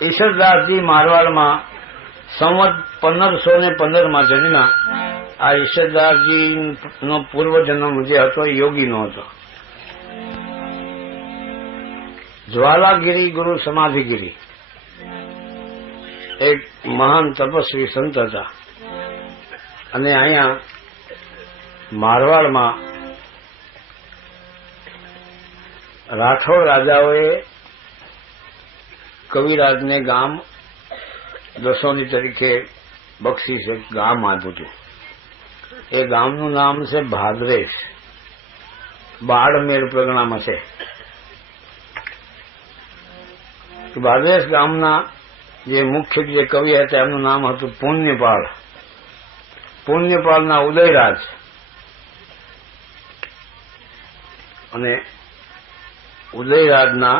ઈશ્વરદાસજી મારવાડમાં સંવત 1515 જન્મ્યા. આ ઈશ્વરદાસજી નો પૂર્વજન્મ જે હતો એ યોગીનો હતો. જ્વાલાગીરી ગુરુ સમાધિગીરી એક મહાન તપસ્વી સંત હતા. અને અહીંયા મારવાડમાં રાઠોડ રાજાઓએ કવિરાજને ગામ દસોની તરીકે બક્ષીસ એક ગામ આપ્યું હતું. એ ગામનું નામ છે ભાદરેશ. બાળમેર પ્રગણામાં છે. ભાદરેશ ગામના જે મુખ્ય જે કવિ હતા એમનું નામ હતું પુણ્યપાળ. પુણ્યપાળના ઉદયરાજ અને ઉદયરાજના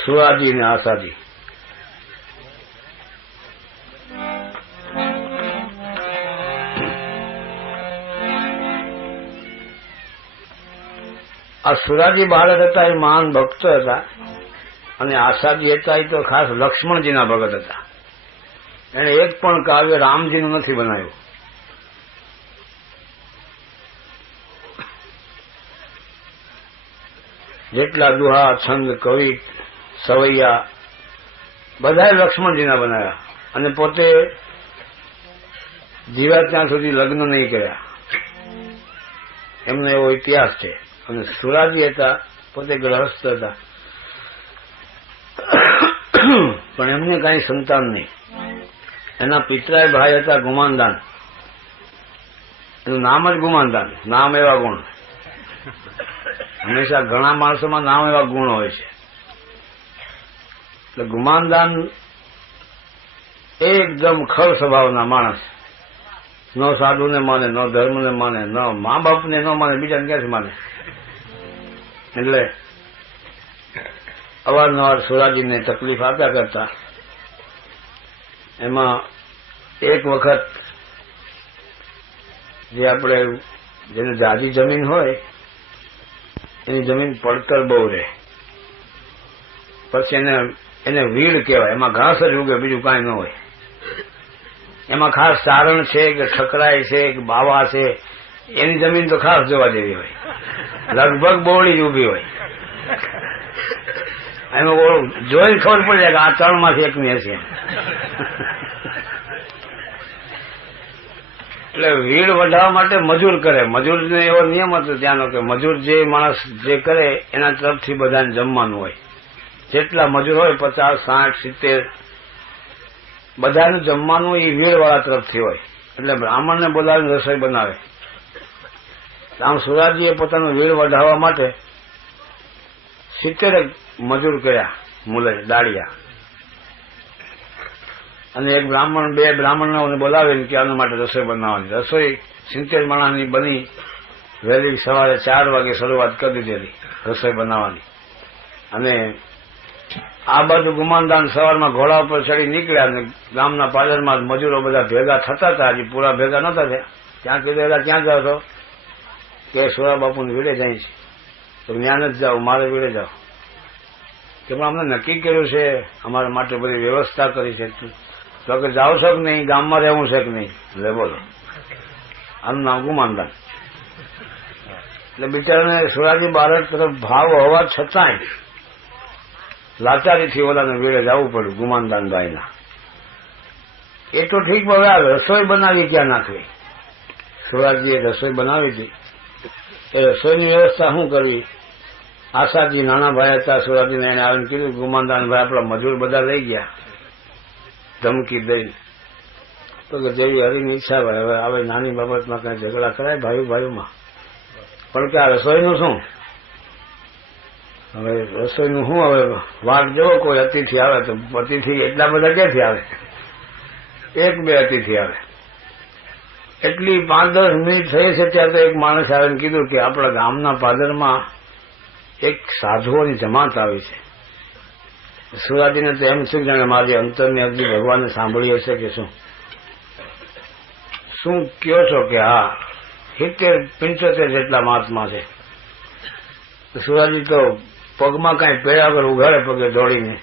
સુરાજી અને આશાજી. આ સુરાજી બાળક હતા એ મહાન ભક્ત હતા. અને આશાજી હતા એ તો ખાસ લક્ષ્મણજીના ભગત હતા. એને એક પણ કાવ્ય રામજીનું નથી બનાવ્યું. જેટલા દુહા, છંદ, કવિ, સવૈયા બધાએ લક્ષ્મણજીના બનાવ્યા. અને પોતે જીવ્યા ત્યાં સુધી લગ્ન નહીં કર્યા. એમનો એવો ઇતિહાસ છે. અને સુરાજી હતા પોતે ગ્રહસ્થ હતા. પણ એમને કઈ સંતાન નહીં. એના પિતરાય ભાઈ હતા ગુમાનદાન. એનું નામ જ ગુમાનદાન. નામ એવા ગુણ. હંમેશા ઘણા માણસોમાં નામ એવા ગુણ હોય છે. એટલે ગુમાનદાન એકદમ ખર સ્વભાવના માણસ. ન સાધુને માને, ન ધર્મને માને, ન મા બાપને ન માને, બીજાને ક્યાંથી માને. એટલે અવારનવાર સુરાજીને તકલીફ આપ્યા કરતા. એમાં એક વખત જે આપણે જેને જાજી જમીન હોય એની જમીન પડતર બહુ રહે. પછી એને વીડ કહેવાય. એમાં ઘાસ જ ઉગે, બીજું કાંઈ ન હોય. એમાં ખાસ સારણ છે કે ઠકરાય છે કે બાવા છે, એની જમીન તો ખાસ જોવા જેવી હોય. લગભગ બોવડી જ ઉભી હોય. એમાં જોઈને ખબર પડી જાય કે આ ત્રણમાંથી એકની હશે. એટલે વીડ વઢાવવા માટે મજૂર કરે. મજૂરને એવો નિયમ હતો ત્યાંનો કે મજૂર જે માણસ જે કરે એના તરફથી બધાને જમવાનું હોય. જેટલા મજૂર હોય 50, 60, 70 બધાનું જમવાનું એ વીડવાળા તરફથી હોય. એટલે બ્રાહ્મણને બોલાવીને રસોઈ બનાવે. આમ સુરાજીએ પોતાનું વીડ વઢાવવા માટે 70 મજૂર કર્યા, મુલે દાળિયા. અને એક બ્રાહ્મણ, 2 બ્રાહ્મણોને બોલાવીને કે આના માટે રસોઈ બનાવવાની. રસોઈ 70 માણસની બની. વહેલી સવારે 4 વાગે શરૂઆત કરી દીધેલી રસોઈ બનાવવાની. અને આ બાજુ ગુમાનદાન સવારમાં ઘોડા ઉપર ચડી નીકળ્યા. અને ગામના પાદરમાં મજૂરો બધા ભેગા થતા હતા. હજી પૂરા ભેગા નતા થયા. ત્યાં કીધેલા ક્યાં જાવ છો? કે સુરા બાપુને વીડે જાય છે. તો ત્યાં જ જાઓ, મારે વીડે જાઓ. કે પણ અમને નક્કી કર્યું છે, અમારા માટે બધી વ્યવસ્થા કરી છે. તો કે જાઓ છો કે નહીં, ગામમાં રહેવું છે કે નહીં? એટલે બોલો, આનું નામ ગુમાનદાન. એટલે બિચારાને સુરાજી બાળક તરફ ભાવ હોવા છતાંય લાચારીથી ઓલાને વીડે જવું પડ્યું ગુમાનદાનભાઈના. એ તો ઠીક, હવે આ રસોઈ બનાવી ક્યાં નાખવી? સુરાજીએ રસોઈ બનાવી હતી. એ રસોઈની વ્યવસ્થા શું કરવી? આશાજી નાના ભાઈ હતા સુરાજીને. એને આવીને કીધું ગુમાનદાનભાઈ આપણા મજૂર બધા લઈ ગયા ધમકી દઈને. તો કે જેવી હરીની ઈચ્છા હોય. હવે આવે નાની બાબતમાં કઈ ઝઘડા કરાય ભાઈઓમાં. પણ કે આ રસોઈનું શું? હવે રસોઈનું શું? હવે વાટ જોવો, કોઈ અતિથિ આવે તો અતિથિ એટલા બધા ક્યાંથી આવે? 1-2 અતિથિ આવે. એટલી 5-10 મિનિટ થઈ છે ત્યાં તો એક માણસ આવીને કીધું કે આપણા ગામના પાદરમાં એક સાધુઓની જમાત આવી છે. સુરાજીને તો એમ શું જાણે મારી અંતરની અરજી ભગવાને સાંભળી હશે કે શું કયો છો? કે હા, 70-75 જેટલા મહાત્મા છે. સુરાજી તો પગમાં કાંઈ પેડા વગર ઉઘાડે પગે દોડીને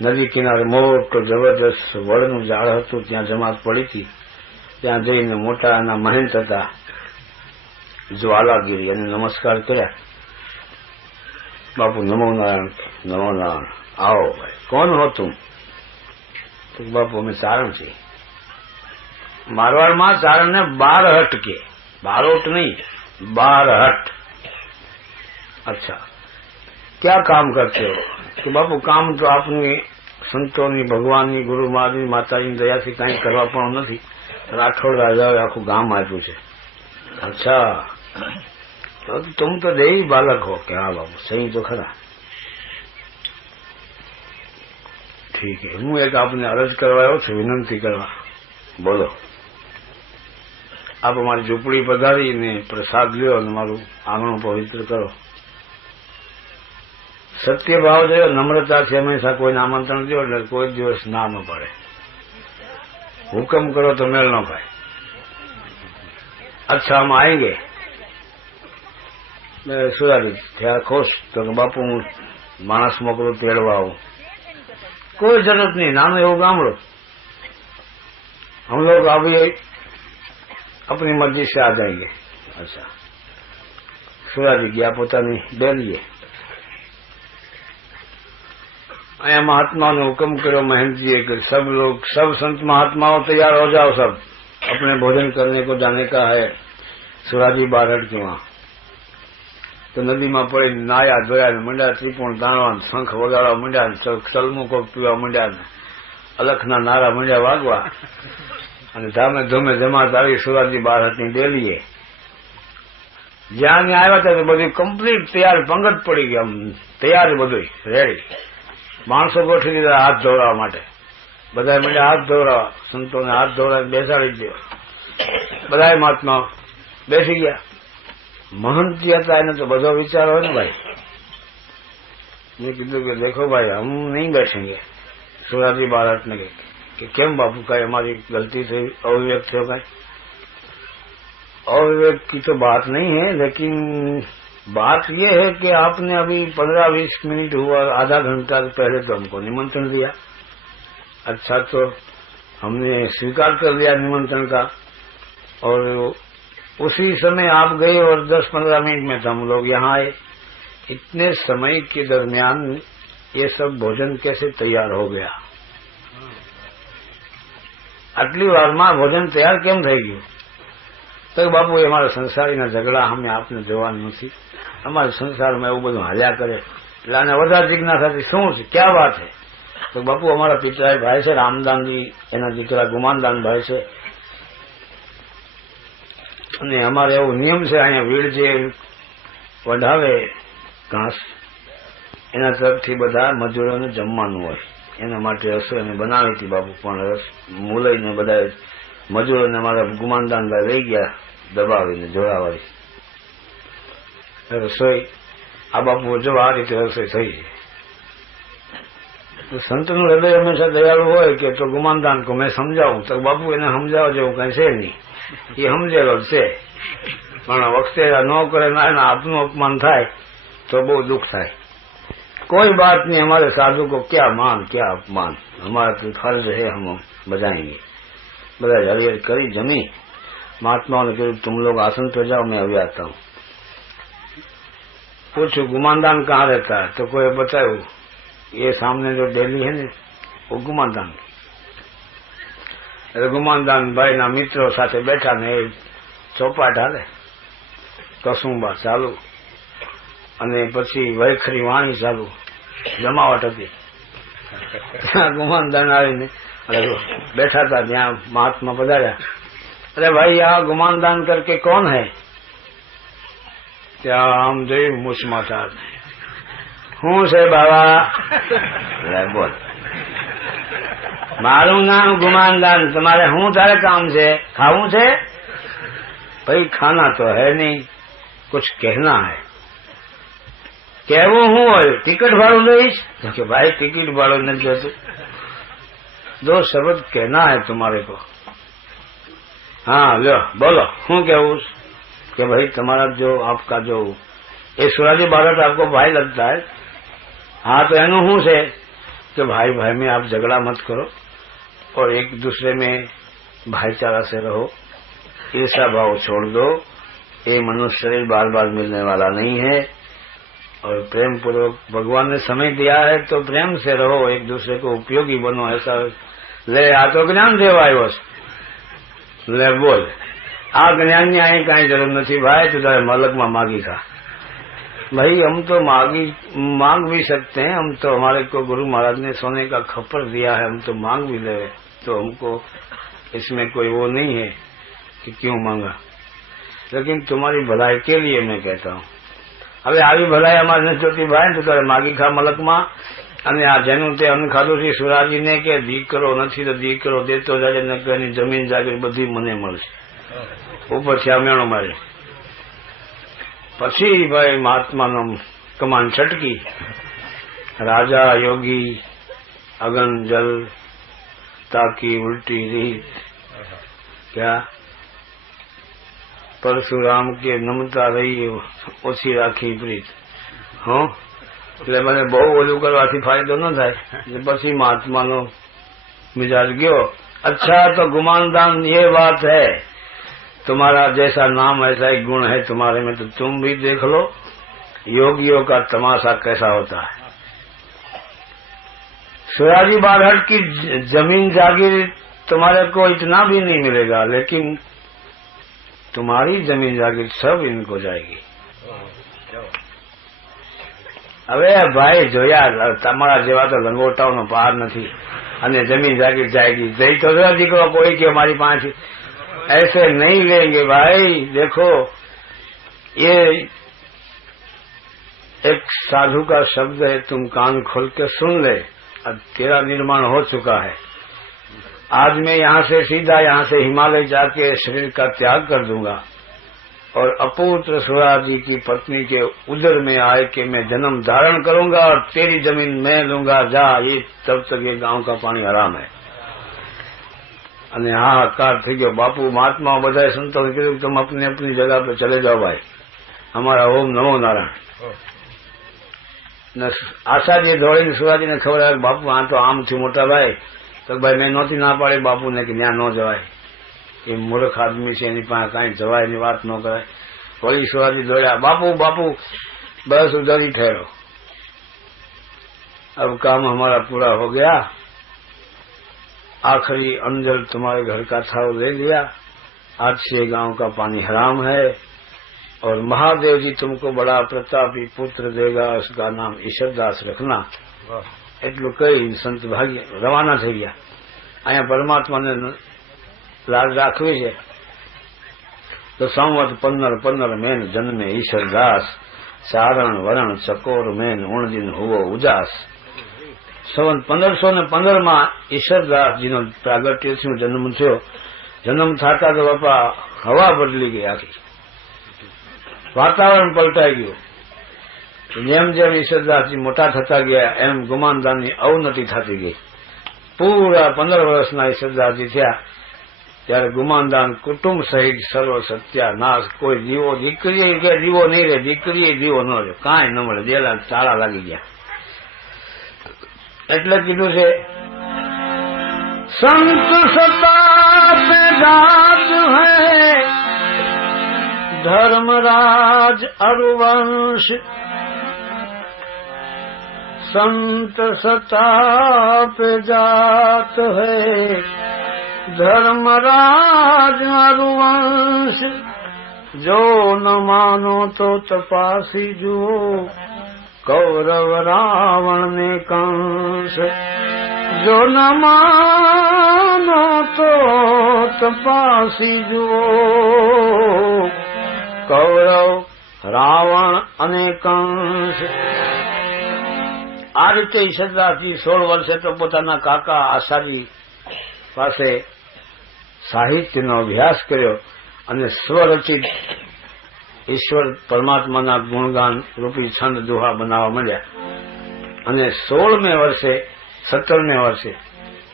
નદી કિનારે મોટો જબરદસ્ત વડનું ઝાડ હતું, ત્યાં જમાત પડી હતી. ત્યાં જઈને મોટા એના મહંત હતા જ્વાલાગીરી, એને નમસ્કાર કર્યા. બાપુ નમો નારાયણ, નમો નારાયણ, આવો ભાઈ, કોણ હો તું? તો બાપુ અમે ચારણ છીએ. મારવાડમાં ચારણને બારહટ કે, બારોટ નહીં, बारहट. अच्छा, क्या काम करते हो? कि बापू काम तो आपनी સંતોની, ભગવાનની, ગુરુ મહારાજની, માતાજીની દયાથી કઈ કરવા પણ નથી. રાઠોડ રાજાએ આખું ગામ આપ્યું છે. અચ્છા, તો तुम तो देवी बालक हो કે? હા બાપુ, સહી તો ખરા. ઠીક છે, હું એક આપને અરજ કરવા આવ્યો છું, વિનંતી કરવા. બોલો. આપ અમારી ઝૂંપડી પધારીને પ્રસાદ લ્યો અને મારું આંગણું પવિત્ર કરો. સત્ય ભાવ જોયો, નમ્રતાથી હંમેશા કોઈને આમંત્રણ દો એટલે કોઈ દિવસ ના ન પડે. હુકમ કરો તો મેળ ન ભાઈ. અચ્છા, हम आएंगे. मैं सुरारी थया खुश तो बापू હું માણસ મોકલું તેડવા આવું. કોઈ જરૂરત નહીં, નાનું એવું ગામડું. हम लोग अभी अपनी मर्जी से आ जाएंगे. अच्छा, સુરાજી ગયા પોતાની ડેલીએ. અહીંયા महात्माओं ने हुक्म करो महंत जी कि सब लोग, सब संत महात्माओं तैयार हो जाओ, सब अपने भोजन करने को जाने का है सुराजी बारहट के वहां. तो नदी में पड़ी नाया धोया मंड्या, त्रिपुण दाणवा, શંખ વગાડવા મંડ્યા, ચલમું કોક પીવા મંડ્યા, અલખના નારા મંડ્યા વાગવા, અને ધામે ધૂમે જમાત આવી સુરાજી બારહટની ડેલીએ. જ્યાં આવ્યા હતા તો બધું કમ્પ્લીટ તૈયાર, પંગત પડી ગઈ, આમ તૈયાર બધું રેડી. માણસો ગોઠવી દીધા હાથ ધોવડાવવા માટે. બધા મંડ્યા હાથ ધોવડાવવા, સંતોને હાથ ધોવડાવી બેસાડી દો. બધા મહાત્મા બેસી ગયા. महंती હતા, એને તો બધો વિચાર હોય ને ભાઈ. મેં કીધું કે દેખો ભાઈ, हम नहीं बैठेंगे. સુરાજી બારહટ ને कि કેમ बापू, कहीं हमारी गलती से अविवेक थे? कहीं अविवेक की तो बात नहीं है, लेकिन बात यह है कि आपने अभी 15-20 मिनट हुआ, आधा घंटा पहले तो हमको निमंत्रण दिया. अच्छा, तो हमने स्वीकार कर लिया निमंत्रण का, और उसी समय आप गए और 10-15 मिनट में हम लोग यहाँ आए. इतने समय के दरमियान ये सब भोजन कैसे तैयार हो गया? आटली वाરમાં ભોજન તૈયાર કેમ થઈ ગયું? તો બાપુ, એ અમારા સંસારીના ઝઘડા અમે આપને જોવાનું નથી. અમારા સંસારમાં એવું બધું હાલ્યા કરે એટલે આને વધારે જિજ્ઞાસા હતી, શું છે, ક્યાં વાત છે? તો બાપુ, અમારા પિતરાય ભાઈ છે રામદાનજી, એના દીકરા ગુમાનદાન ભાઈ છે, અને અમારે એવો નિયમ છે, અહીંયા વીડ જે વઢાવે ઘાસ, એના તરફથી બધા મજૂરોને જમવાનું હોય. એના માટે રસોઈ અમે બનાવી હતી બાપુ, પણ મુલઈને બધા મજૂરોને અમારા ગુમાનદાનભાઈ લઈ ગયા દબાવીને જોડાવાળી રસોઈ. આ બાપુ જો આ રીતે રસોઈ થઈ છે. સંતનું હૃદય હંમેશા દયાળુ હોય કે તો ગુમાનદાન કો મેં સમજાવું, તો બાપુ એને સમજાવવા જેવું કઈ છે નહીં, એ સમજેલો છે. પણ વખતે ન કરે ના, એના આપનું અપમાન થાય તો બહુ દુઃખ થાય. कोई बात नहीं, हमारे साधु को क्या मान क्या अपमान, हमारा तो फर्ज है, हम बजाएंगे. બધા હરિહર કરી જમી. महात्माओं ने कहा तुम लोग आसन पे जाओ, मैं अभी आता हूँ. पूछो गुमानदान कहाँ रहता है? तो कोई बतायो ये सामने जो डेली है ने वो गुमानदान. એટલે ગુમાનદાન ભાઈ ના મિત્રો સાથે બેઠા ને ચોપાટ હાલે, કસુંબા ચાલુ, અને પછી વૈખરી વાણી ચાલુ, જમાવટ હતી. ત્યાં ગુમાનદાન આવીને बैठा था, ત્યાં महात्मा पधार्या. अरे भाई, यहाँ गुमानदान करके कौन है? क्या हम જોયું મૂછ માથા. હું છે બાબા? બોલ, મારું નામ ગુમાનદાન, તમારે શું તારે કામ છે? ખાવું છે? भाई खाना तो है नहीं, कुछ कहना है. કહેવું હું હોય? ટિકિટ ભાડું દઈશ? તો કે ભાઈ ટિકિટ ભાડું નથી જોતું, 2 शब्द कहना है तुम्हारे को. हाँ लो बोलो, हूँ कहूँ कि भाई तुम्हारा जो आपका जो ये सुराजी बारहट आपको भाई लगता है, हाँ, तो एनु શું છે कि भाई भाई में आप झगड़ा मत करो और एक दूसरे में भाईचारा से रहो, ईर्ष्या भाव छोड़ दो। ये मनुष्य शरीर बार बार मिलने वाला नहीं है और प्रेम पूर्वक भगवान ने समय दिया है तो प्रेम से रहो, एक दूसरे को उपयोगी बनो। ऐसा ले आ तो ज्ञान देव आयो ले बोल आ ज्ञान ની અહીં કાંઈ જરૂર નથી भाई, तो तारे मलक में मागी खा। भाई हम तो मांग भी सकते हैं, हम तो हमारे को गुरु महाराज ने सोने का खप्पर दिया है, हम तो मांग भी ले, तो हमको इसमें कोई वो नहीं है कि क्यों मांगा, लेकिन तुम्हारी भलाई के लिए मैं कहता हूँ। હવે આવી ભલાઈ અમારે નથી જોતી ભાઈ, તો તારે માગી ખા મલકમાં। અને આ જેનું તે અન્ન ખાધું છે સુરાજીને કે દીકરો નથી તો દીકરો દેતો જાય ને કે એની જમીન જાગીર બધી મને મળશે, ઉપરથી આ મેણો મારે। પછી ભાઈ મહાત્માનો કમાન છટકી, રાજા યોગી અગન જલ તાકી ઉલ્ટી રીત, क्या परशुराम के नमता रही ओછી રાખી પ્રીત। हाँ, એટલે મને બહુ ઓલું કરવાથી ફાયદો ન થાય, પછી મહાત્માનો મિજાજ ગયો। अच्छा तो गुमानदान ये बात है, तुम्हारा जैसा नाम ऐसा ही गुण है तुम्हारे में, तो तुम भी देख लो योगियों का तमाशा कैसा होता है। सुराजी बारहट की जमीन जागीर तुम्हारे को इतना भी नहीं मिलेगा, लेकिन तुम्हारी जमीन जागीर सब इनको जाएगी। હવે ભાઈ જોયા તમારા જેવા તો લંગોટાઓનો પાર નથી અને જમીન જાગીર जाएगी। જઈ તો દીકરો કોઈ કે મારી પાસે ऐसे नहीं लेंगे भाई। देखो ये एक साधु का शब्द है, तुम कान खोल के सुन ले। अब तेरा निर्माण हो चुका है, आज मैं यहाँ से सीधा यहाँ से हिमालय जाके शरीर का त्याग कर दूंगा और अपुत्र सुराज जी की पत्नी के उदर में आए कि मैं जन्म धारण करूंगा और तेरी जमीन मैं लूंगा, जा। ये तब तक ये गांव का पानी हराम है। અને હાહાકાર થઈ ગયો। બાપુ મહાત્મા બધા સંતોને કીધું તમે अपनी अपनी जगह पे चले जाओ भाई, हमारा ओम नमो नारायण। આશાજી દોડીને સુરાજીને ખબર આવે બાપુ આ તો આમ થયું મોટા ભાઈ, તો ભાઈ મેં નહોતી ના પાડી બાપુને કે ત્યાં ન જવાય, એ મૂર્ખ આદમી છે એની પાસે કાંઈ જવાયની વાત ન કરાય। વળી સુરાજી દોડ્યા, બાપू बापू बस उधर ही ठहरो, अब काम हमारा पूरा हो गया, आखिरी अंजल तुम्हारे घर का था वो ले लिया, आज से गांव का पानी हराम है और महादेव जी तुमको बड़ा प्रतापी पुत्र देगा, उसका नाम ईश्वरदास रखना। એટલું કઈ સંત ભાગી રવાના થઈ ગયા। અહીંયા પરમાત્માને લાજ રાખવી છે તો સંવત 15 મેન જન્મે ઈશ્વરદાસ, ચારણ વરણ ચકોર મેન ઉણદિન હુવો ઉજાસ। સંવત 1515 ઈશ્વરદાસજીનો પ્રાગટ્ય થયું, જન્મ થયો। જન્મ થતા તો બાપા હવા બદલી ગઈ, આખી વાતાવરણ પલટાઈ ગયું। જેમ જેમ ઈશ્વરદાસજી મોટા થતા ગયા એમ ગુમાનદાનની અવનતિ થતી ગઈ। પૂરા 15 વર્ષના ઈશ્વરદાસજી થયા ત્યારે ગુમાનદાન કુટુંબ સહિત સર્વ સત્યાનાશ। કોઈ દીવો દીકરી કે દીવો નહીં રહે, દીકરી દીવો ન રહે, કાંઈ ન મળે, દેલા તાળા લાગી ગયા। એટલે કીધું છે સંત સતા पे राज है धर्मराज अरुवंश, संत सता पे जात है धर्मराज अरुवंश। जो न मानो तो तपासी जुओ, कौरव रावण ने कंस। जो न मानो तो तपासी जुओ, कौरव रावण अने कंस। આ રીતે ઈશ્વરદાસજી 16 વર્ષે તો પોતાના કાકા આશાજી પાસે સાહિત્યનો અભ્યાસ કર્યો અને સ્વરચિત ઈશ્વર પરમાત્માના ગુણગાન રૂપી છંદ દુહા બનાવવા માંડ્યા। અને 16મે વર્ષે 17મે વર્ષે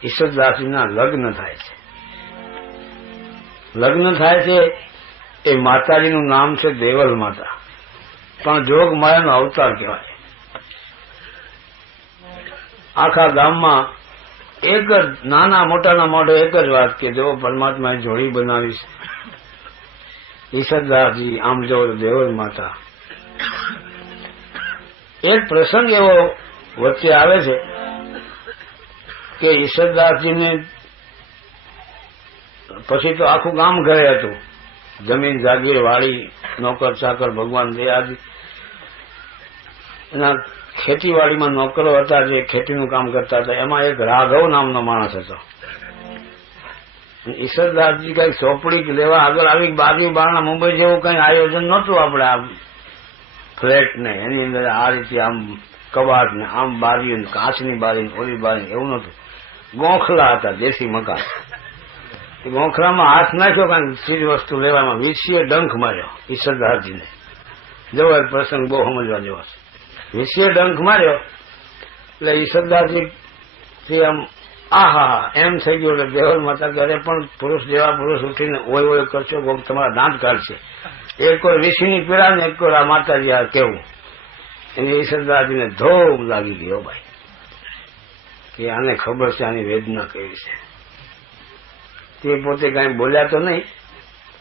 ઈશ્વરદાસજીના લગ્ન થાય છે। લગ્ન થાય છે એ માતાજીનું નામ છે દેવલ માતા, પણ જોગ માયાનો અવતાર કહેવાય। આખા ગામમાં એક જ નાના મોટાના મોઢે એક જ વાત કે જો પરમાત્માએ જોડી બનાવીશ, ઈશ્વરદાસજી આમ જો દેવલ માતા. એક પ્રસંગ એવો વચ્ચે આવે છે કે ઈશ્વરદાસજીને પછી તો આખું ગામ ઘરે હતું, જમીન જાગીર વાડી નોકર ચાકર ભગવાન દયાજી એના ખેતીવાડીમાં નોકરો હતા જે ખેતીનું કામ કરતા હતા. એમાં એક રાઘવ નામનો માણસ હતો. ઈશ્વરદાસજી કઈ ચોપડી લેવા આગળ આવી બાજુ બારણા મુંબઈ જેવું કઈ આયોજન નહોતું આપણે આ ફ્લેટ ને એની અંદર આ રીતે આમ કબાટ ને આમ બારીઓ ને કાચની બારી ને ઓલી બારી એવું નહોતું. ગોખલા હતા, દેશી મકાન. ગોખલામાં હાથ નાખ્યો કારણ ચીજ વસ્તુ લેવામાં વીસીએ ડંખ માર્યો ઈશ્વરદાસજીને. જવો એક પ્રસંગ બહુ સમજવા જેવો છે. વીસીએ ડંખ માર્યો એટલે ઈશ્વરદાસજી આમ આહા એમ થઈ ગયું. એટલે દેવલ માતા ઘરે પણ પુરુષ જેવા પુરુષ ઉઠીને ઓય ઓય કરશો કોક તમારા દાંત કાઢશે. એક કોઈ વીસીની પીડા ને એક કોઈ આ માતાજી આ કેવું. એને ઈશ્વરદાસજીને ધોમ લાગી ગયો ભાઈ કે આને ખબર છે આની વેદના કેવી છે. તે પોતે કઈ બોલ્યા તો નહીં.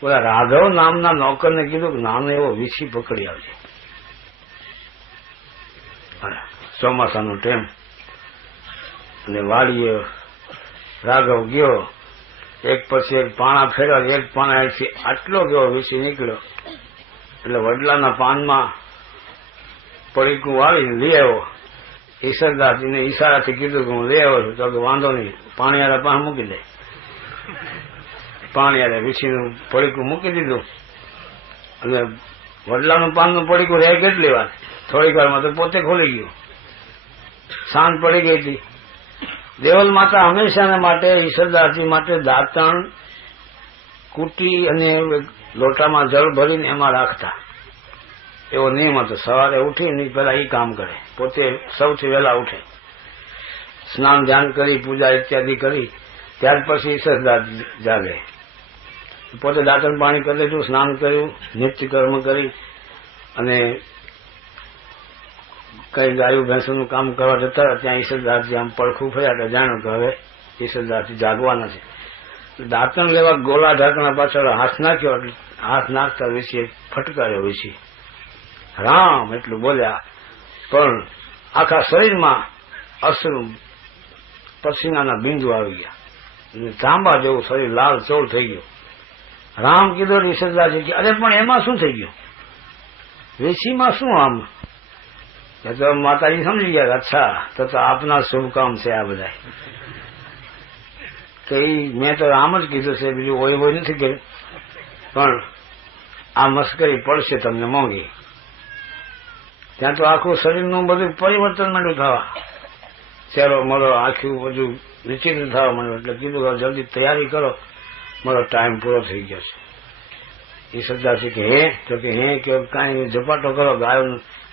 ઓલા રાઘવ નામના નોકરને કીધું કે નાનો એવો વીછી પકડી આવજે. ચોમાસાનો ટેમ અને વાડીએ રાઘવ ગયો. એક પછી એક પાણા ફેરવા, એક પાણા આટલો કેવો વીછી નીકળ્યો. એટલે વડલાના પાનમાં પડીકું વાળીને લઈ આવ્યો. ઈશ્વરદાસજીને ઈશારાથી કીધું કે હું લઈ આવ્યો છું. તો કે વાંધો નહીં, પાણીયાળા પાસે મૂકી દે. પાણીયાળે વીછીનું પડીકું મૂકી દીધું અને વડલાનું પાનનું પડીકું રહે કેટલી વાર, થોડીક વારમાં તો પોતે ખોલી ગયું. સાંજ પડી ગઈ હતી. દેવલ માતા હંમેશાને માટે ઈશ્વરદાસજી માટે દાંતણ કૂટી અને લોટામાં જળ ભરીને એમાં રાખતા. એવો નિયમ હતો. સવારે ઉઠીને પેલા એ કામ કરે, પોતે સૌથી વહેલા ઉઠે, સ્નાન ધ્યાન કરી પૂજા ઇત્યાદિ કરી ત્યાર પછી ઈશ્વરદાસ જાગે. પોતે દાંતણ પાણી કરી લીધું, સ્નાન કર્યું, નિત્ય કર્મ કરી અને કઈ ગાયું ભેંસોનું કામ કરવા જતા ત્યાં ઈશ્વરદાસજી આમ પડખું ફર્યા તો જાણ્યું કે હવે ઈશ્વરદાસજી જાગવાના છે. દાંતણ લેવા ગોલા ઢાંકણા પાછળ હાથ નાખ્યો. હાથ નાખતા વિશે ફટકાર્યો. વિશે રામ એટલું બોલ્યા પણ આખા શરીરમાં અશ્રુ પસીનાના બિંદુ આવી ગયા. તાંબા જેવું શરીર લાલ ચોળ થઈ ગયું. રામ કીધું ઈશ્વરદાસજી કે અરે પણ એમાં શું થઈ ગયું, વેચીમાં શું? આમ એ તો માતાજી સમજી ગયા. અચ્છા તો આપના શુભ કામ છે આ બધા. તો મેં તો આમ જ કીધું છે, બીજું ઓય ઓય નથી કર્યું. પણ આ મસ્કરી પડશે તમને મોંઘી. ત્યાં તો આખું શરીરનું બધું પરિવર્તન માંડ્યું થવા, ચહેરો મારો આખું બધું વિચિત્ર થવા માંડ્યું. એટલે કીધું જલ્દી તૈયારી કરો, મારો ટાઈમ પૂરો થઈ ગયો છે. ઈશ્વરદાસજી કે હે? તો કે હે કે કાંઈ ઝપાટો કરો,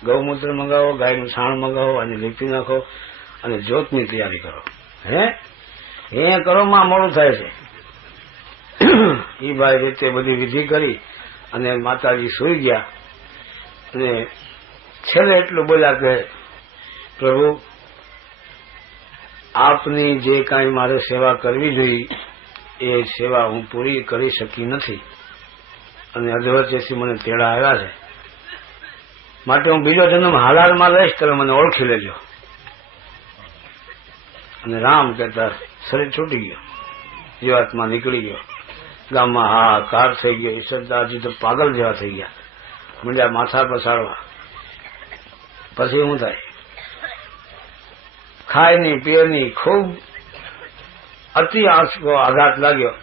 ગૌમૂત્ર મંગાવો, ગાયનું છાણ મંગાવો અને લીપી નાખો અને જ્યોતની તૈયારી કરો. હે કરો માં મોડું થાય છે. એ ભાઈ રીતે બધી વિધિ કરી અને માતાજી સુઈ ગયા. અને છેલ્લે એટલું બોલ્યા કે પ્રભુ આપની જે કાંઈ મારે સેવા કરવી જોઈએ એ સેવા હું પૂરી કરી શકી નથી અને અધવચ્ચેથી મને તેડા આવ્યા છે. માટે હું બીજો જન્મ હાલારમાં લઈશ, તમે મને ઓળખી લેજો. અને રામ કહેતા શરીર છૂટી ગયો, જીવાત્મા નીકળી ગયો. ગામમાં હાહાકાર થઈ ગયો. ઈશ્વરદાસજી તો પાગલ જેવા થઈ ગયા, મંડ્યા માથા પસાડવા. પછી શું થાય? ખાય નહીં પીએ નહીં, ખૂબ અતિ આઘાત લાગ્યો.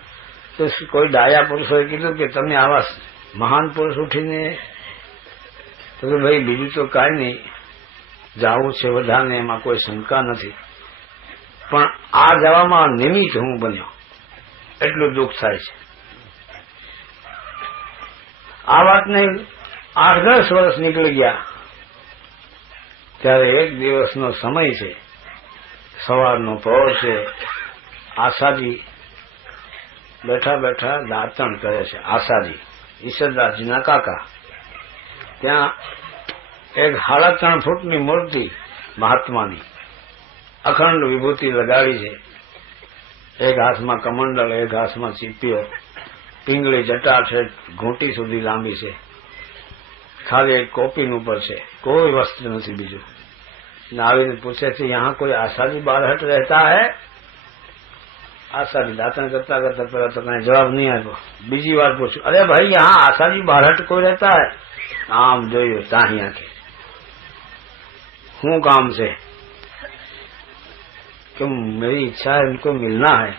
તો કોઈ ડાયા પુરુષોએ કીધું કે તમે આવા મહાન પુરુષ ઉઠીને તો ભાઈ બીજું તો કાંઈ નહીં, જાવું છે બધાને, એમાં કોઈ શંકા નથી, પણ આ જવામાં નિમિત્ત હું બન્યો એટલું દુઃખ થાય છે. આ વાતને 8-10 વર્ષ નીકળી ગયા. ત્યારે એક દિવસનો સમય છે, સવારનો પહોર છે. આશાજી બેઠા બેઠા દાંતણ કરે છે. આશાજી ઈશ્વરદાસજીના કાકા. ત્યાં એક 3.5 ફૂટની મૂર્તિ મહાત્માની અખંડ વિભૂતિ લગાવી છે. એક હાથમાં કમંડળ, એક હાથમાં ચીપીઓ, પીંગળી જટા છે, ઘૂંટી સુધી લાંબી છે, ખાલી એક કોપીન ઉપર છે, કોઈ વસ્ત્ર નથી બીજું. આવીને પૂછે છે, યહાં કોઈ આશાજી બારહટ રહેતા હૈ? આશાજી દાંતણ કરતા કરતા પેલા તો કઈ જવાબ નહીં આપ્યો. બીજી વાર પૂછ્યું, અરે ભાઈ યહાં આશાજી બારહટ કોઈ રહેતા હૈ? આમ જોયું તાહી આંખે. શું કામ છે? कि मेरी इच्छा है उनको मिलना है.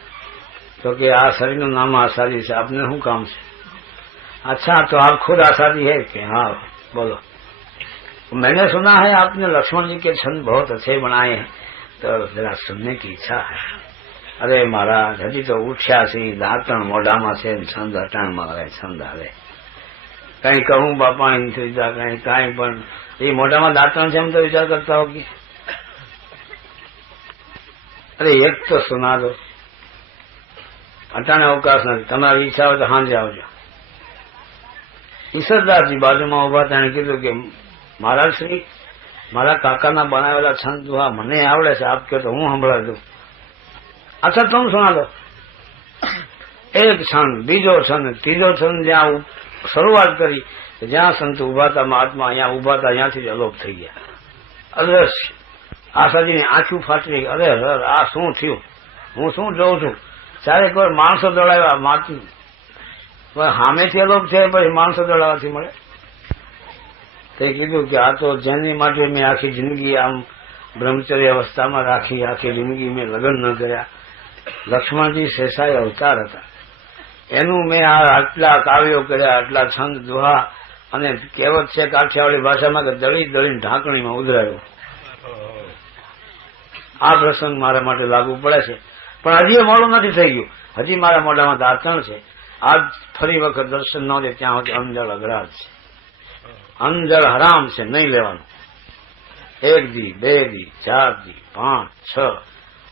तो कि आ शरीर નું નામ आशादी से आपने શું काम से? अच्छा तो आप खुद आशादी है कि? हाँ बोलो. मैंने सुना है आपने लक्ष्मण जी के छंद बहुत अच्छे बनाए हैं, तो जरा सुनने की इच्छा है. अरे महाराज हजी तो उठ्या सी, दांतण मोढाમાં છે, છંદ અટાણમાં આવે, છંદ આવે. કઈ કહું બાપા નથી કઈ કાંઈ પણ એ મોઢામાં દાંતણ છે એમ તો વિચાર કરતા હો કે અરે એક તો સુના દો. અટાણે અવકાશ નથી, તમારી ઈચ્છા હોય તો સાંજે આવજો. ઈશ્વરદાસજી બાજુમાં ઉભા તેને કીધું કે મહારાજ શ્રી, મારા કાકાના બનાવેલા છંદ દુહા મને આવડે છે, આપ કહો તો હું સંભળાવી દઉં. અચ્છા તમે સુના દો. એક છંદ, બીજો છંદ, ત્રીજો છંદ, જ્યાં શરૂઆત કરી જ્યાં સંત ઉભા હતા મહાત્મા, અહીંયા ઉભા હતા ત્યાંથી જ અલોપ થઈ ગયા, અદ્રશ્ય. આશાજીની આંખું ફાટી ગઈ. અરે હર, આ શું થયું? હું શું જોઉં છું? ચારે કોઈ માણસો દોડાવ્યા, માથું સામેથી અલોપ છે, પછી માણસો દોડાવવાથી મળે. તે કીધું કે આ તો જેની માટે મેં આખી જિંદગી આમ બ્રહ્મચર્ય અવસ્થામાં રાખી, આખી જિંદગી મેં લગ્ન ન કર્યા, લક્ષ્મણજી શેષાઈ અવતાર હતા, એનું મેં આટલા કાવ્યો કર્યા, આટલા છંદ દુહા, અને કહેવત છે કાઠિયાવાડી ભાષામાં કે દળી દળીને ઢાંકણીમાં ઉધરાયું. આ પ્રસંગ મારા માટે લાગુ પડે છે, પણ હજી મોડું નથી થઈ ગયું. હજી મારા મોઢામાં દાંતણ છે. આજ ફરી વખત દર્શન ન દે ત્યાં સુધી અંજળ અઘરાજ છે, અંજળ હરામ છે, નહીં લેવાનું. 1 દી, 2 દી, 4 દી, 5, 6,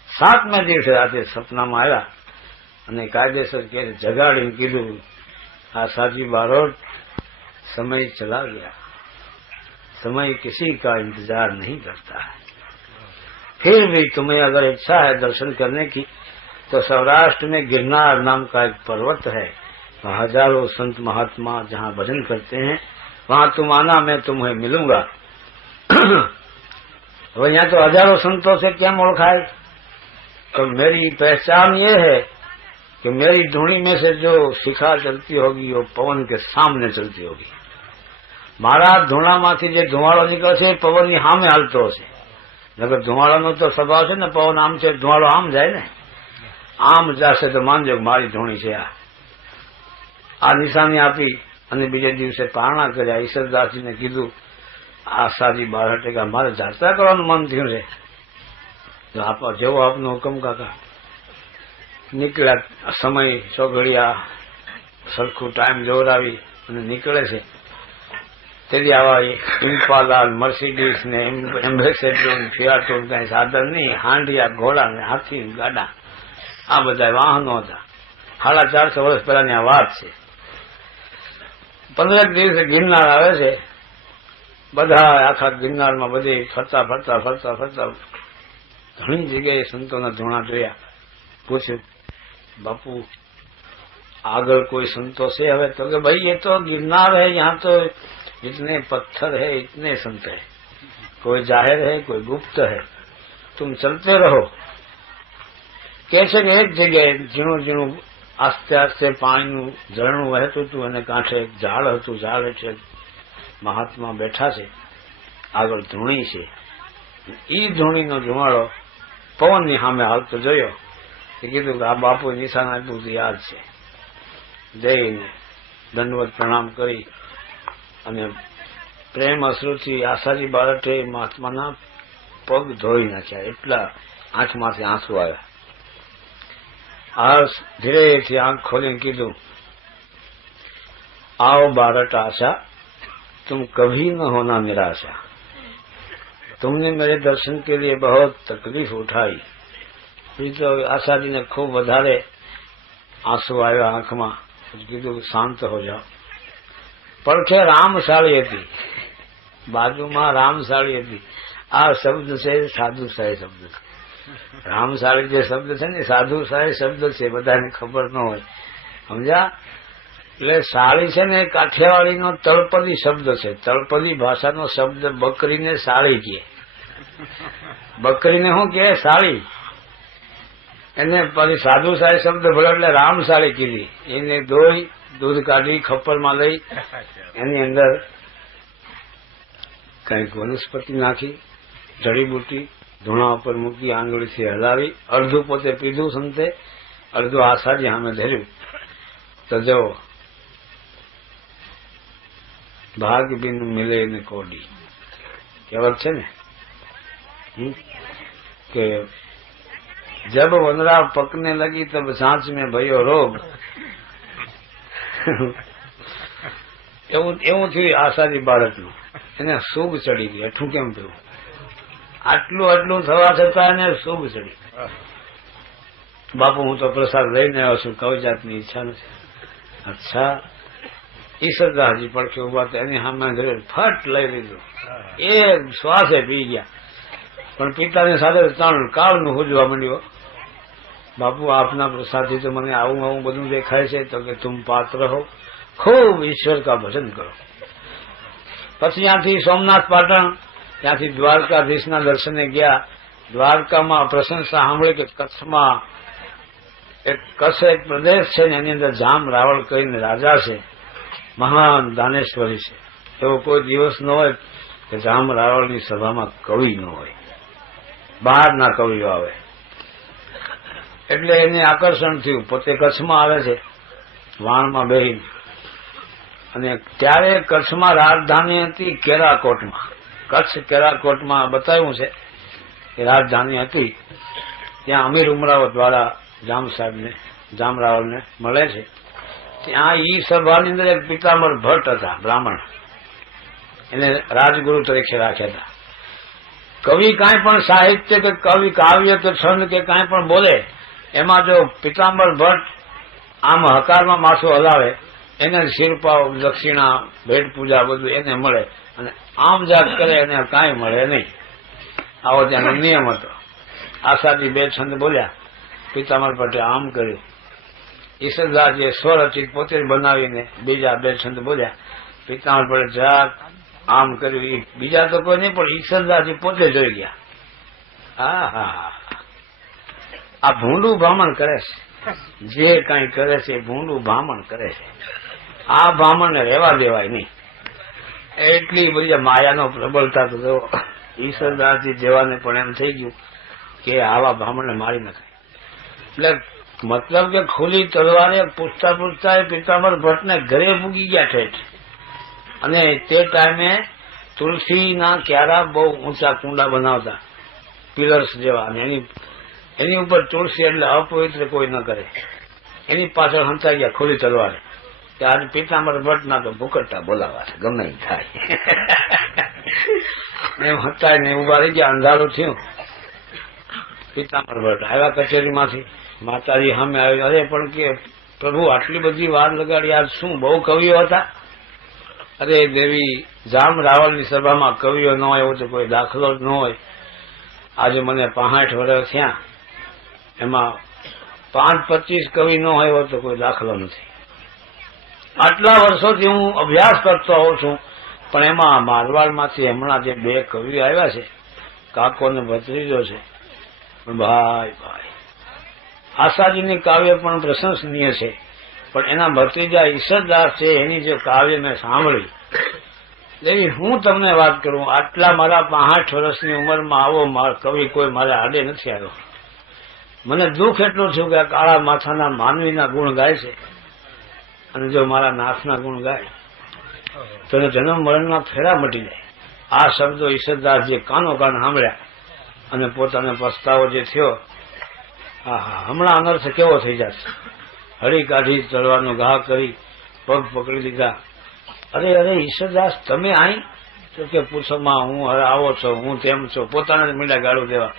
7મે દિવસે રાતે સપનામાં આવ્યા અને કાયદેસર કે જગાડીને કીધું, આ સાજી બારોટ समय चला गया, समय किसी का इंतजार नहीं करता है, फिर भी तुम्हें अगर इच्छा है दर्शन करने की तो सौराष्ट्र में गिरनार नाम का एक पर्वत है, वहाँ हजारों संत महात्मा जहाँ भजन करते हैं, वहाँ तुम आना, मैं तुम्हें मिलूंगा. वो यहाँ तो हजारों संतों से क्या ओळखाय? तो मेरी पहचान ये है कि मेरी धूणी में से जो शिखा चलती होगी वो पवन के सामने चलती होगी. मारा धूणाમાંથી જે ધુમાડો નીકળે છે પવનની સામે હાલતો હશે. નકર ધુમાડાનો તો સ્વભાવ છે ને, પવન આમ છે, ધુમાડો આમ જાય ને, આમ જશે તો માનજો મારી ધૂણી છે. આ નિશાની આપી અને બીજે દિવસે પારણા કર્યા. ઈશ્વરદાસજીને કીધું, આશાજી બારહટે કે મારે જાત્રા કરવાનું મન થયું છે, જેવો આપનો હુકમ કાકા. નીકળ્યા, સમય ચોઘડિયા સરખું ટાઈમ જોવડાવી અને નીકળે છે. તેથી આવા ઇમ્પાલા, મર્સિડીઝ ને એમ્બેસેડર, ફિયાટો કઈ સાધન નહીં, હાંડિયા, ઘોડા ને હાથી, ગાડા, આ બધા વાહનો હતા. 450 વર્ષ પહેલાની આ વાત છે. 15 દિવસે ગિરનાર આવે છે. બધા આખા ગિરનારમાં બધે ફરતા ફરતા ફરતા ફરતા ઘણી જગ્યાએ સંતોના ધૂણા જોયા. પૂછ્યું, બાપુ આગળ કોઈ સંતો છે હવે? તો કે ભાઈ ये तो गिरनार है, यहाँ तो इतने पत्थर है, इतने संत है, कोई जाहिर है, कोई गुप्त है, तुम चलते रहो. કે છે કે એક જગ્યાએ ઝીણું ઝીણું આસ્તે આસ્તે પાણીનું ઝરણું વહેતું હતું અને કાંઠે એક ઝાડ હતું. ઝાડ એટલે મહાત્મા બેઠા છે, આગળ ધૂણી છે. એ ધૂણીનો ધુમાડો પવનની સામે હાલતો જોયો. એ કીધું કે આ બાપુ નિશાન આપ્યું હતું યાદ છે. જઈને દંડવત પ્રણામ કરી અને પ્રેમ અશ્રુથી આશાજી બારઠે મહાત્માના પગ ધોઈ નાખ્યા. એટલા આંખમાંથી આંસુ આવ્યા. આ ધીરેથી આંખ ખોલીને કીધું, आओ बारट आशा, तुम कभी न होना निराशा, तुमने मेरे दर्शन के लिए बहुत तकलीफ उठाई. तो आशा जी ने खूब વધારે આંસુ આવ્યા આંખમાં. કીધું શાંત હો જાઓ. પડખે રામશાળી હતી, બાજુમાં રામશાળી હતી. આ શબ્દ છે સાધુ સાહેબ શબ્દ. રામશાળી જે શબ્દ છે ને સાધુ સાળી શબ્દ છે, બધાને ખબર ન હોય, સમજ્યા? એટલે સાળી છે ને કાઠિયાવાડીનો તળપદી શબ્દ છે. તળપદી ભાષાનો શબ્દ બકરીને સાળી કહે. બકરીને શું કહે? સાળી. એને પછી સાધુ સાળી શબ્દ ભલે એટલે રામશાળી કીધી. એને ધોઈ દૂધ કાઢી ખપ્પરમાં લઈ એની અંદર કઈક વનસ્પતિ નાખી, જડીબુટી ધૂણા ઉપર મૂકી, આંગળીથી હલાવી, અડધું પોતે પીધું સંતે, અડધું આસાજી સામે ધર્યું. તો જો ભાગ બિન મિલે ને કોડી કહેવત છે ને કે જબ વનરા પકને લગી તબ સાંચ મેં ભયો રોગ. એવું થયું આસાજી બાળકનું. એને સુગ ચડી ગઈ. અઠું કેમ થયું? આટલું થવા છતાં એને સુગ ચડી. બાપુ હું તો પ્રસાદ લઈને આવ્યો છું, કઈ જાતની ઈચ્છા નથી. અચ્છા, ઈશ્વરદાસ હજી પડખે ઉભા હતા, એની સામે ફટ લઈ લીધું. એ શ્વાસે પી ગયા. પણ પિતાની સાથે ત્રણ કાળનું હુજવા માંડ્યો. બાપુ આપના પ્રસાદથી તો મને આવું બધું દેખાય છે. તો કે તુમ પાત્ર હો, ખૂબ ઈશ્વર કા ભજન કરો. પછી ત્યાંથી સોમનાથ પાટણ, ત્યાંથી દ્વારકાધીશના દર્શને ગયા. દ્વારકામાં પ્રશંસા સાંભળી કે કચ્છમાં એક પ્રદેશ છે ને એની અંદર જામ રાવળ કરીને રાજા છે, મહાન દાનેશ્વરી છે. એવો કોઈ દિવસ ન હોય કે જામ રાવળની સભામાં કવિ ન હોય, બહારના કવિઓ આવે. એટલે એને આકર્ષણ થયું. પોતે કચ્છમાં આવે છે વાણમાં બેહીને. અને ત્યારે કચ્છમાં રાજધાની હતી કેરાકોટમાં. કચ્છ કેરાકોટમાં બતાવ્યું છે કે રાજધાની હતી. ત્યાં અમીર ઉમરાઓ દ્વારા જામ સાહેબને, જામ રાવળને મળે છે. ત્યાં ઈ સભાની અંદર એક પિતાંબર ભટ્ટ હતા, બ્રાહ્મણ. એને રાજગુરુ તરીકે રાખ્યા હતા. કવિ કાંઈ પણ સાહિત્ય કે કવિ કાવ્ય કે છંદ કે કાંઈ પણ બોલે, એમાં જો પિતાંબર ભટ્ટ આમ હકારમાં માથું હલાવે, એને શિરપાવ, દક્ષિણા, ભેટ પૂજા બધું એને મળે. અને આમ જાત કરે એને કાંઈ મળે નહીં. આવો ત્યાંનો નિયમ હતો. આસાદી બે છંદ બોલ્યા, પિતાંબર ભટ્ટે આમ કર્યું. ઈશ્વરદાસજીએ સ્વરચિત પોતે બનાવીને બીજા બે છંદ બોલ્યા. પિતાંબર ભટ્ટે જાત આમ કર્યું. બીજા તો કોઈ નહીં, પણ ઈશ્વરદાસજી પોતે જોઈ ગયા. હા, આ ભૂંડું બ્રાહ્મણ કરે છે. જે કઈ કરે છે ભૂંડું બ્રાહ્મણ કરે છે. આ બ્રાહ્મણને રહેવા દેવાય નહીં. એટલી બધી માયાનો પ્રબળતા તો ઈશ્વરદાસજી જેવાને પણ એમ થઈ ગયું કે આવા બ્રાહ્મણને મારી નખાય. એટલે મતલબ કે ખુલ્લી તલવારે પૂછતા એ પિતાંબર ભટ્ટને ઘરે પૂગી ગયા ઠેઠ. અને તે ટાઈમે તુલસીના ક્યારા બહુ ઊંચા કુંડા બનાવતા, પિલર્સ જેવા. અને એની ઉપર તુલસી એટલે અપવિત્ર કોઈ ન કરે. એની પાછળ હંતાઈ ગયા ખુલ્લી તલવારે. આજે પિતાંબર ભટ્ટ ના તો ભૂકટતા બોલાવા છે, ગમે થાય એમ હતાય ને ઉભા રહી ગયા. અંધારું થયું. પિતાંબર ભટ્ટ આવ્યા કચેરીમાંથી. માતાજી સામે આવી. અરે પણ કે પ્રભુ આટલી બધી વાર લગાડી, આજ શું બહુ કવિઓ હતા? અરે દેવી, જામ રાવળની સભામાં કવિઓ ન હોય એવો તો કોઈ દાખલો જ ન હોય. આજે મને 65 વર્ષ થયા, એમાં 5-25 કવિ ન હોય એવો તો કોઈ દાખલો નથી. આટલા વર્ષોથી હું અભ્યાસ કરતો હોઉં છું, પણ એમાં મારવાડમાંથી હમણાં જે 2 કવિ આવ્યા છે, કાકો ને ભત્રીજો છે. પણ ભાઈ આશાજીની કાવ્ય પણ પ્રશંસનીય છે, પણ એના ભત્રીજા ઈશ્વરદાસ છે, એની જે કાવ્ય મેં સાંભળી. એવી હું તમને વાત કરું, આટલા મારા 65 વર્ષની ઉંમરમાં આવો કવિ કોઈ મારા આડે નથી આવ્યો. મને દુઃખ એટલું થયું કે આ કાળા માથાના માનવીના ગુણ ગાય છે, અને જો મારા નાથના ગુણ ગાય તો જન્મ મરણના ફેરા મટી જાય. આ શબ્દો ઈશ્વરદાસ જે કાનો કાન સાંભળ્યા અને પોતાને પસ્તાવો જે થયો, હમણાં અનર્થ કેવો થઈ જશે. હળી કાઢી, તલવારનો ઘા કરી, પગ પકડી લીધા. અરે ઈશ્વરદાસ તમે આઈ? તો કે પૂછોમાં હું આવો છો, હું તેમ છો. પોતાને મીંડા ગાળું દેવા.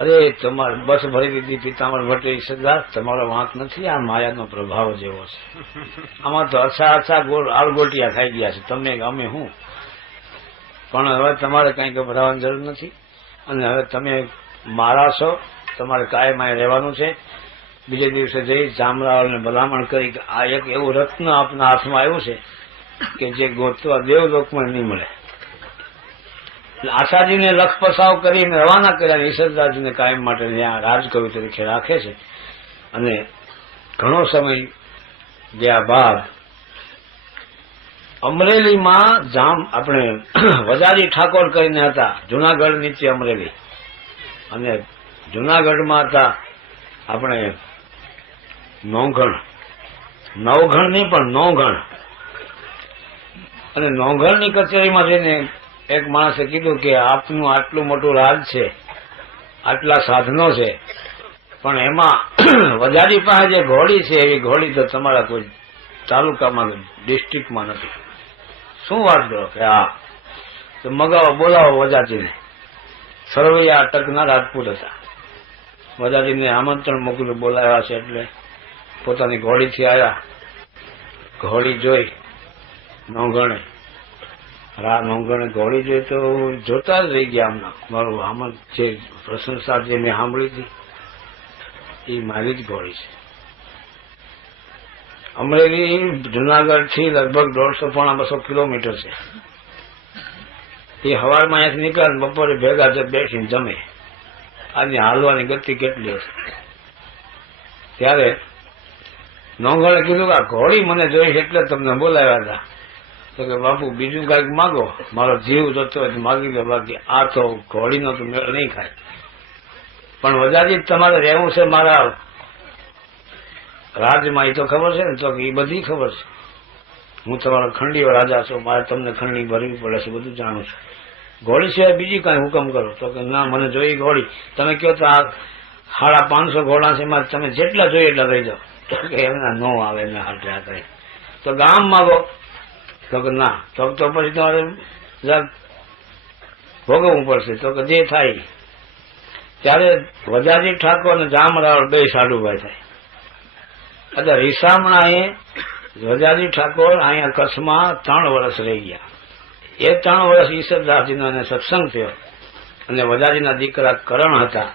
અરે તમારે બસ ભરી દીધી પિતાંબર ભટ્ટે. ઈશ્વરદાસ તમારો વાંક નથી, આ માયાનો પ્રભાવ જેવો છે. આમાં તો અછા આળગોટિયા ખાઈ ગયા છે. તમને અમે હું, પણ હવે તમારે કઈ ગભરાવાની જરૂર નથી. અને હવે તમે મારા છો, તમારે કાયમ અહીં રહેવાનું છે. બીજે દિવસે જઈ જામરાવને ભલામણ કરી કે આ એક એવું રત્ન આપના હાથમાં આવ્યું છે કે જે ગોતવા દેવલોકમાં નહીં મળે. આશાજીને લખ પસાવ કરીને રવાના કર્યા. ઈશ્વરદાસજીને કાયમ માટે ત્યાં રાજકવિ તરીકે રાખે છે. અને ઘણો સમય ગયા બાદ અમરેલીમાં આપણે વજારી ઠાકોર કરીને હતા, જુનાગઢ નીચે અમરેલી, અને જુનાગઢમાં હતા આપણે નોંઘણ, નવઘણ નહીં પણ નોંઘણ. અને નોંઘણની કચેરીમાં જઈને એક માણસે કીધું કે આપનું આટલું મોટું રાજ છે, આટલા સાધનો છે, પણ એમાં વજારી પાસે જે ઘોડી છે એવી ઘોડી તો તમારા કોઈ તાલુકામાં ડિસ્ટ્રિક્ટમાં નથી. શું વાત કરો કે હા, તો મગાવો, બોલાવો વજાજીને. સરવૈયા અટકના રાજપૂત હતા. વજાજીને આમંત્રણ મોકલ્યું, બોલાવ્યા છે એટલે પોતાની ઘોડીથી આવ્યા. ઘોડી જોઈ નોંઘણે, નોંઘણે ઘોડી જોઈ તો જોતા જ રહી ગયા. હમણાં મારું આમાં જે પ્રશંસા જે મેં સાંભળી હતી એ મારી જ ઘોડી છે. અમરેલી જુનાગઢ થી લગભગ 150-200 કિલોમીટર છે. એ હવારમાં અહીંયાથી નીકળે, બપોરે ભેગા બેસીને જમે. આની હાલવાની ગતિ કેટલી હશે. ત્યારે નોંઘણે કીધું કે આ ઘોડી મને જોઈ એટલે તમને બોલાવ્યા હતા. તો કે બાપુ બીજું કઈક માગો, મારો જીવ જતો હોય તો માગી લો, બાકી આ તો ઘોડીનો તો મેળ નહીં ખાય. પણ વજાજી તમારે રહેવું છે મારા રાજમાં, એ તો ખબર છે ને? તો એ બધી ખબર છે. હું તમારો ખંડીયો રાજા છું, મારે તમને ખંડણી ભરવી પડે છે, બધું જાણું છું. ઘોડી સિવાય બીજી કઈ હુકમ કરો? તો કે ના, મને જોઈ ઘોડી. તમે કહો તો આ 550 ઘોડા છે, એમાં તમે જેટલા જોઈએ એટલા લઈ જાઓ. તો કે એમના નો આવે, એમના હાથ કરે. તો ગામ માગો. તો કે ના, તો પછી તમારે ભોગવવું પડશે. તો કે જે થાય. ત્યારે વજાજી ઠાકોર અને જામરાવળ બે સાડુભાઈ થાય. એટલે રીસામણા એ વજાજી ઠાકોર અહીંયા કચ્છમાં 3 વર્ષ રહી ગયા. એ 3 વર્ષ ઈશ્વરદાસજીનો એને સત્સંગ થયો. અને વજાજીના દીકરા કરણ હતા,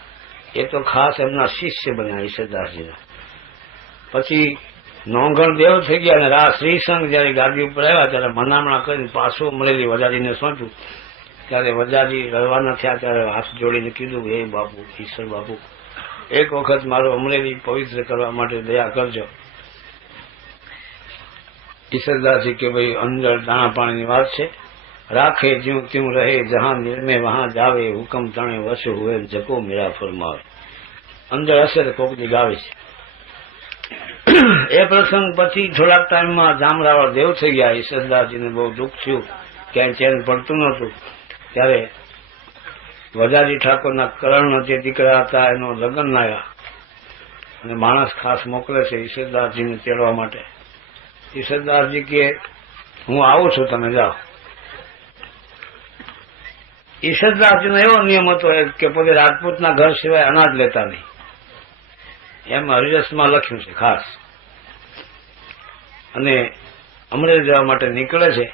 એ તો ખાસ એમના શિષ્ય બન્યા ઈશ્વરદાસજીના. પછી નોંઘણ દેવ થઈ ગયા અને શ્રીસંઘ જયારે ગાદી ઉપર આવ્યા ત્યારે મનામણા કરીને પાછું મળેલી વજાજીને સોંપ્યું. ત્યારે વજાજી રવાના થયા ત્યારે હાથ જોડીને કીધું, હે બાપુ, ઈશ્વર બાપુ, એક વખત મારું અમરેલી પવિત્ર કરવા માટે દયા કરજો. ઈશ્વરદાસજી કે ભાઈ અંદર દાણા પાણીની વાત છે, રાખે જ્યું ત્યું રહે, જહાં નિર્મે વહાં જાવે, હુકમ તણે વશ હુએ, જકો મેરા ફરમાવે. અંદર હશે તો કોકની ગાવે છે. એ પ્રસંગ પછી થોડાક ટાઈમમાં જામરાવળ દેવ થઈ ગયા. ઈશ્વરદાસજીને બહુ દુઃખ થયું, ક્યાંય ચેન પડતું નહોતું. ત્યારે વજાજી ઠાકોરના કરણ જે દીકરા હતા એનો લગ્ન આવ્યા અને માણસ ખાસ મોકલે છે ઈશ્વરદાસજીને તેડવા માટે. ઈશ્વરદાસજી કે હું આવું છું, તમે જાઓ. ઈશ્વરદાસજીનો એવો નિયમ હતો કે પોતે રાજપૂતના ઘર સિવાય અનાજ લેતા નહીં. એમ હરિરસમાં લખ્યું છે ખાસ. અને અમરેલી જવા માટે નીકળે છે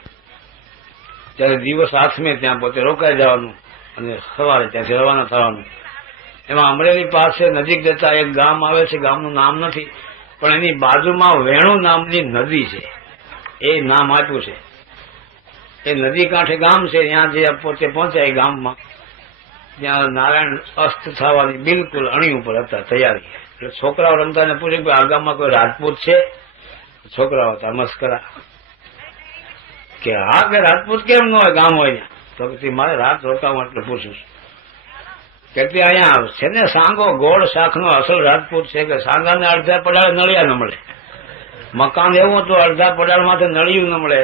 ત્યારે દિવસ આથમે ત્યાં પોતે રોકાઈ જવાનું અને સવારે ત્યાંથી રવાના થવાનું. એમાં અમરેલી પાસે નજીક જતા એક ગામ આવે છે, ગામનું નામ નથી, પણ એની બાજુમાં વેણુ નામની નદી છે, એ નામ આપ્યું છે. એ નદી કાંઠે ગામ છે. ત્યાં જે પોતે પહોંચ્યા એ ગામમાં, ત્યાં નારાયણ અસ્ત થવાની બિલકુલ અણી ઉપર હતા, તૈયારી. એટલે છોકરાઓ રમતાને પૂછ્યું કે આ ગામમાં કોઈ રાજપૂત છે? છોકરાઓ હતા મસ્કરા કે હા, કે રાજપૂત કેમ ન હોય, ગામ હોય ત્યાં. તો મારે રાત રોકાવું એટલે પૂછું છું કે અહીંયા છે ને સાંગો ગોળ શાખનો અસલ રાજપૂત છે કે સાંગાને અડધા પડાળ નળિયા ન મળે. મકાન એવું હતું, અડધા પડાળ માંથી નળિયું ન મળે,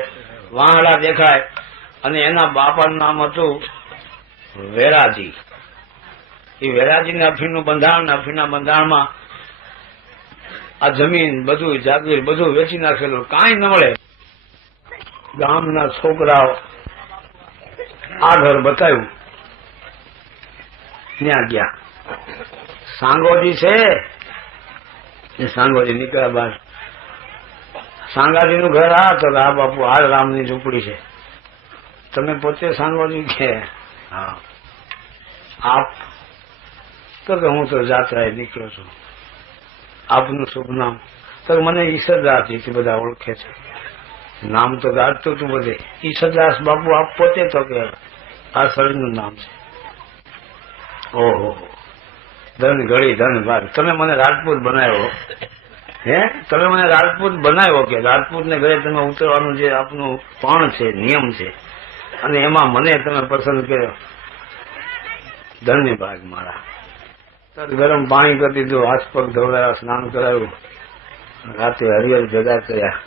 વાહડા દેખાય. અને એના બાપાનું નામ હતું વેરાજી. એ વેરાજીને અફીણનું બંધારણ, અફીણના બંધારણમાં આ જમીન બધું જાગીર બધું વેચી નાખેલું, કાંઈ ન મળે. ગામના છોકરાઓ આ ઘર બતાવ્યું, ત્યાં ગયા. સાંગોજી છે, એ સાંગોજી નીકળ્યા બહાર. સાંગાજીનું ઘર આ તો આ બાપુ આ રામની ઝૂંપડી છે. તમે પોતે સાંગોજી કે? હા. આપ? તો કે હું તો જાત્રાએ નીકળ્યો છું. આપનું શુભ નામ? તો મને ઈશ્વરદાસજીથી બધા ઓળખે છે. નામ તો ગાજતું તું બધે. ઈશ્વરદાસ બાપુ આપ પોતે? તો કે આ શરીરનું નામ છે. ઓહો, ધન ઘડી ધન ભાગ. તમે મને રાજપૂત બનાવ્યો. હે, તમે મને રાજપૂત બનાવ્યો કે રાજપૂતને ઘરે તમે ઉતરવાનું જે આપનું પણ છે, નિયમ છે, અને એમાં મને તમે પસંદ કર્યો. ધન્ય ભાગ મારા. ગરમ પાણી કરી દીધું, હાથ પગ ધોવડાયા, સ્નાન કરાવ્યું, રાતે હરિહર ભેગા કર્યા,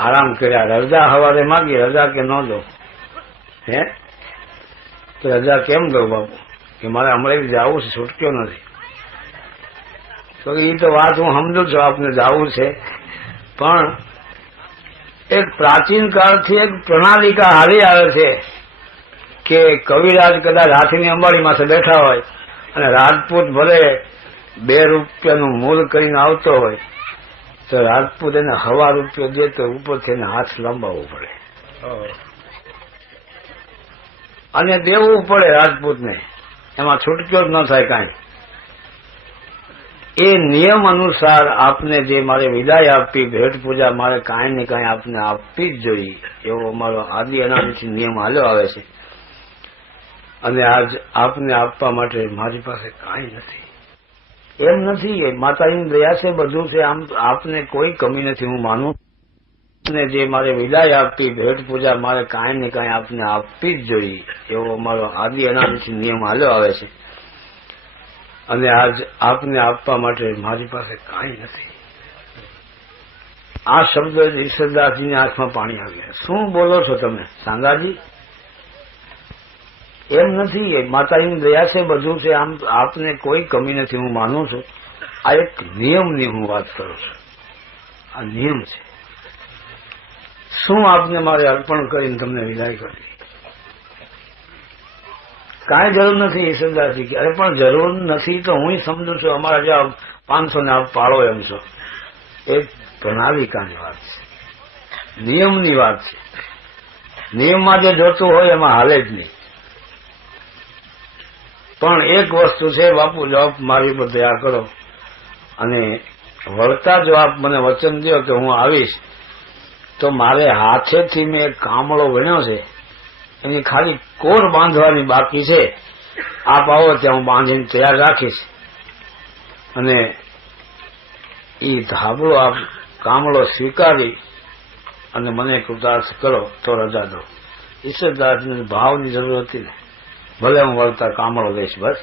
આરામ કર્યા. રજા સવારે માગી, રજા કે ન દો? હે, તો રજા કેમ દઉં બાપુ? કે મારે અમરેલી જવું છે, છૂટક્યો નથી. તો એ તો વાત હું સમજુ છું, આપને જવું છે, પણ એક પ્રાચીન કાળથી એક પ્રણાલિકા હારી આવે છે કે કવિરાજ કદાચ હાથીની અંબાડી માથે બેઠા હોય અને રાજપૂત ભલે 2 રૂપિયાનું મૂલ કરીને આવતો હોય તો રાજપૂત એને હવા રૂપિયો દે તો ઉપરથી એને હાથ લંબાવવો પડે અને દેવું પડે રાજપૂતને. એમાં છૂટક્યો જ ન થાય કાંઈ. એ નિયમ અનુસાર આપને જે મારે વિદાય આપી, ભેટ પૂજા મારે કાંઈ ને કાંઈ આપને આપવી જ જોઈએ, એવો અમારો આદિ અનાદિથી નિયમ હાલ્યો આવે છે. અને આજ આપને આપવા માટે મારી પાસે કાંઈ નથી. એમ નથી, માતાજીની દયા છે, બધું છે, આમ આપને કોઈ કમી નથી. હું માનું ને જે મારે વિદાય આપી, ભેટ પૂજા મારે કાંઈ ને કાંઈ આપને આપવી જ જોઈએ, એવો અમારો આદિ અનાદિથી નિયમ હાલ્યો આવે છે. અને આજ આપને આપવા માટે મારી પાસે કાંઈ નથી. આ શબ્દ ઈશ્વરદાસજીની આંખમાં પાણી આવ્યા. શું બોલો છો તમે સાંગાજી? એમ નથી, માતાજીની દયા છે, બધું છે, આમ આપને કોઈ કમી નથી. હું માનું છું. આ એક નિયમની હું વાત કરું છું. આ નિયમ છે. શું આપને મારે અર્પણ કરીને તમને વિદાય કરી? કાંઈ જરૂર નથી. ઈશ્વરદાસજી કે અરે પણ જરૂર નથી તો હું સમજુ છું. અમારા જ્યાં 500 ને આપ પાળો એમ છો. એ પ્રણાલિકાની વાત છે, નિયમની વાત છે. નિયમમાં જે જોતું હોય એમાં હાલે જ નહીં. પણ એક વસ્તુ છે બાપુ, જો આપ મારી ઉપર દયા કરો અને વળતા જો આપ મને વચન દો કે હું આવીશ, તો મારે હાથેથી મેં એક કામળો વીણ્યો છે, એની ખાલી કોર બાંધવાની બાકી છે. આપ આવો ત્યાં હું બાંધીને તૈયાર રાખીશ. અને એ ધાબળો આપ કામળો સ્વીકારી અને મને કૃતાર્થ કરો તો રજા દો. ઈશ્વરદાસને ભાવની જરૂર હતી ને, ભલે હું વળતા કામળો લઈશ, બસ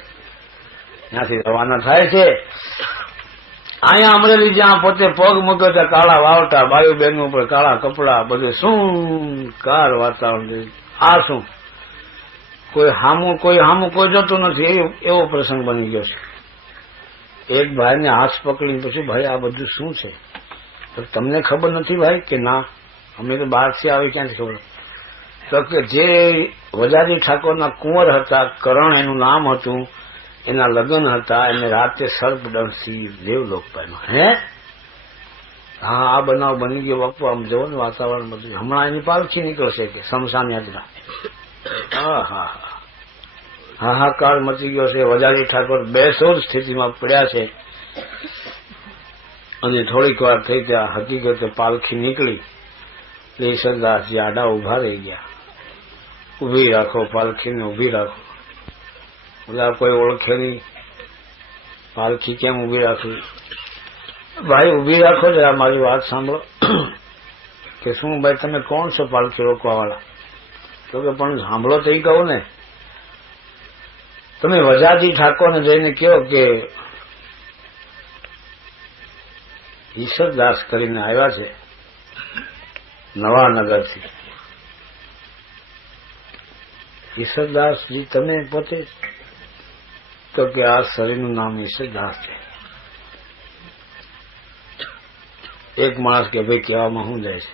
ત્યાંથી રવાના થાય છે. અહીંયા અમરેલી જ્યાં પોતે પગ મૂક્યો ત્યાં કાળા વાવટા, બાયુ બહેન ઉપર કાળા કપડા, બધું શું કાર વાતાવરણ. આ શું કોઈ હામું કોઈ જતું નથી, એવો પ્રસંગ બની ગયો છે. એક ભાઈને હાથ પકડીને પૂછ્યું, ભાઈ આ બધું શું છે? તો તમને ખબર નથી ભાઈ? કે ના, અમે તો બહારથી આવી, ક્યાંથી ખબર? તો કે જે વજાજી ઠાકોરના કુંવર હતા, કરણ એનું નામ હતું, એના લગ્ન હતા, એને રાતે સર્પદંશથી દેવલોક પામ્યો. હે, હા, આ બનાવ બની ગયો બાપુ. આમ જવો ને વાતાવરણ બધું. હમણાં એની પાલખી નીકળશે કે શમશાન યાત્રા. હાહાકાર મચી ગયો છે. વજાજી ઠાકોર બેસોર સ્થિતિમાં પડ્યા છે. અને થોડીક વાર થઈ ત્યાં હકીકતે પાલખી નીકળી. ઈશ્વરદાસજી આડા ઉભા રહી ગયા. ઉભી રાખો પાલખીને, ઉભી રાખો. બધા કોઈ ઓળખે નહીં. પાલખી કેમ ઉભી રાખવી? ભાઈ ઉભી રાખો જરા, મારી વાત સાંભળો. કે શું ભાઈ તમે કોણ છો પાલખી રોકવા વાળા? તો કે પણ સાંભળો તો કહું ને. તમે વજાજી ઠાકોરને જઈને કહો કે ઈશ્વરદાસ કરીને આવ્યા છે નવાનગરથી. ઈશ્વરદાસજી તમે પોતે? તો કે આ શરીરનું નામ ઈશ્વરદાસ છે. એક માણસ કે ભાઈ કહેવામાં શું જાય છે?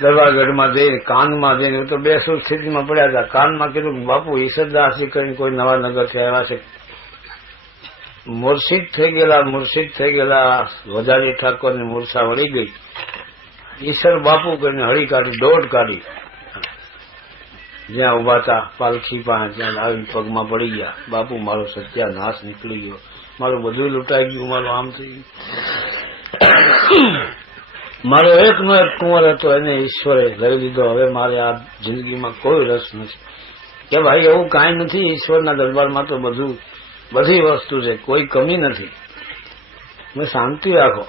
દરબારગઢમાં જઈને કાનમાં જઈને તો બેસુર સ્થિતિમાં પડ્યા હતા. કાનમાં કીધું બાપુ ઈશ્વરદાસજી કરીને કોઈ નવા નગરથી આવ્યા છે. મુર્શિદ થઈ ગયેલા વજાજી ઠાકોરની મૂર્છા વળી ગઈ. ઈશ્વર બાપુ કરીને હળી કાઢી, દોડ કાઢી. જ્યાં ઉભા હતા પાલખી પાસે ત્યાં આવીને પગમાં પડી ગયા, બાપુ મારો સત્યાનાશ નીકળી ગયો, મારું બધું લૂંટાઈ ગયું, મારું આમ થઈ ગયું, મારો એકનો એક કુંવર હતો એને ઈશ્વરે લઈ લીધો, હવે મારે આ જિંદગીમાં કોઈ રસ નથી. કે ભાઈ એવું કાંઈ નથી, ઈશ્વરના દરબારમાં તો બધી વસ્તુ છે, કોઈ કમી નથી. મેં શાંતિ રાખો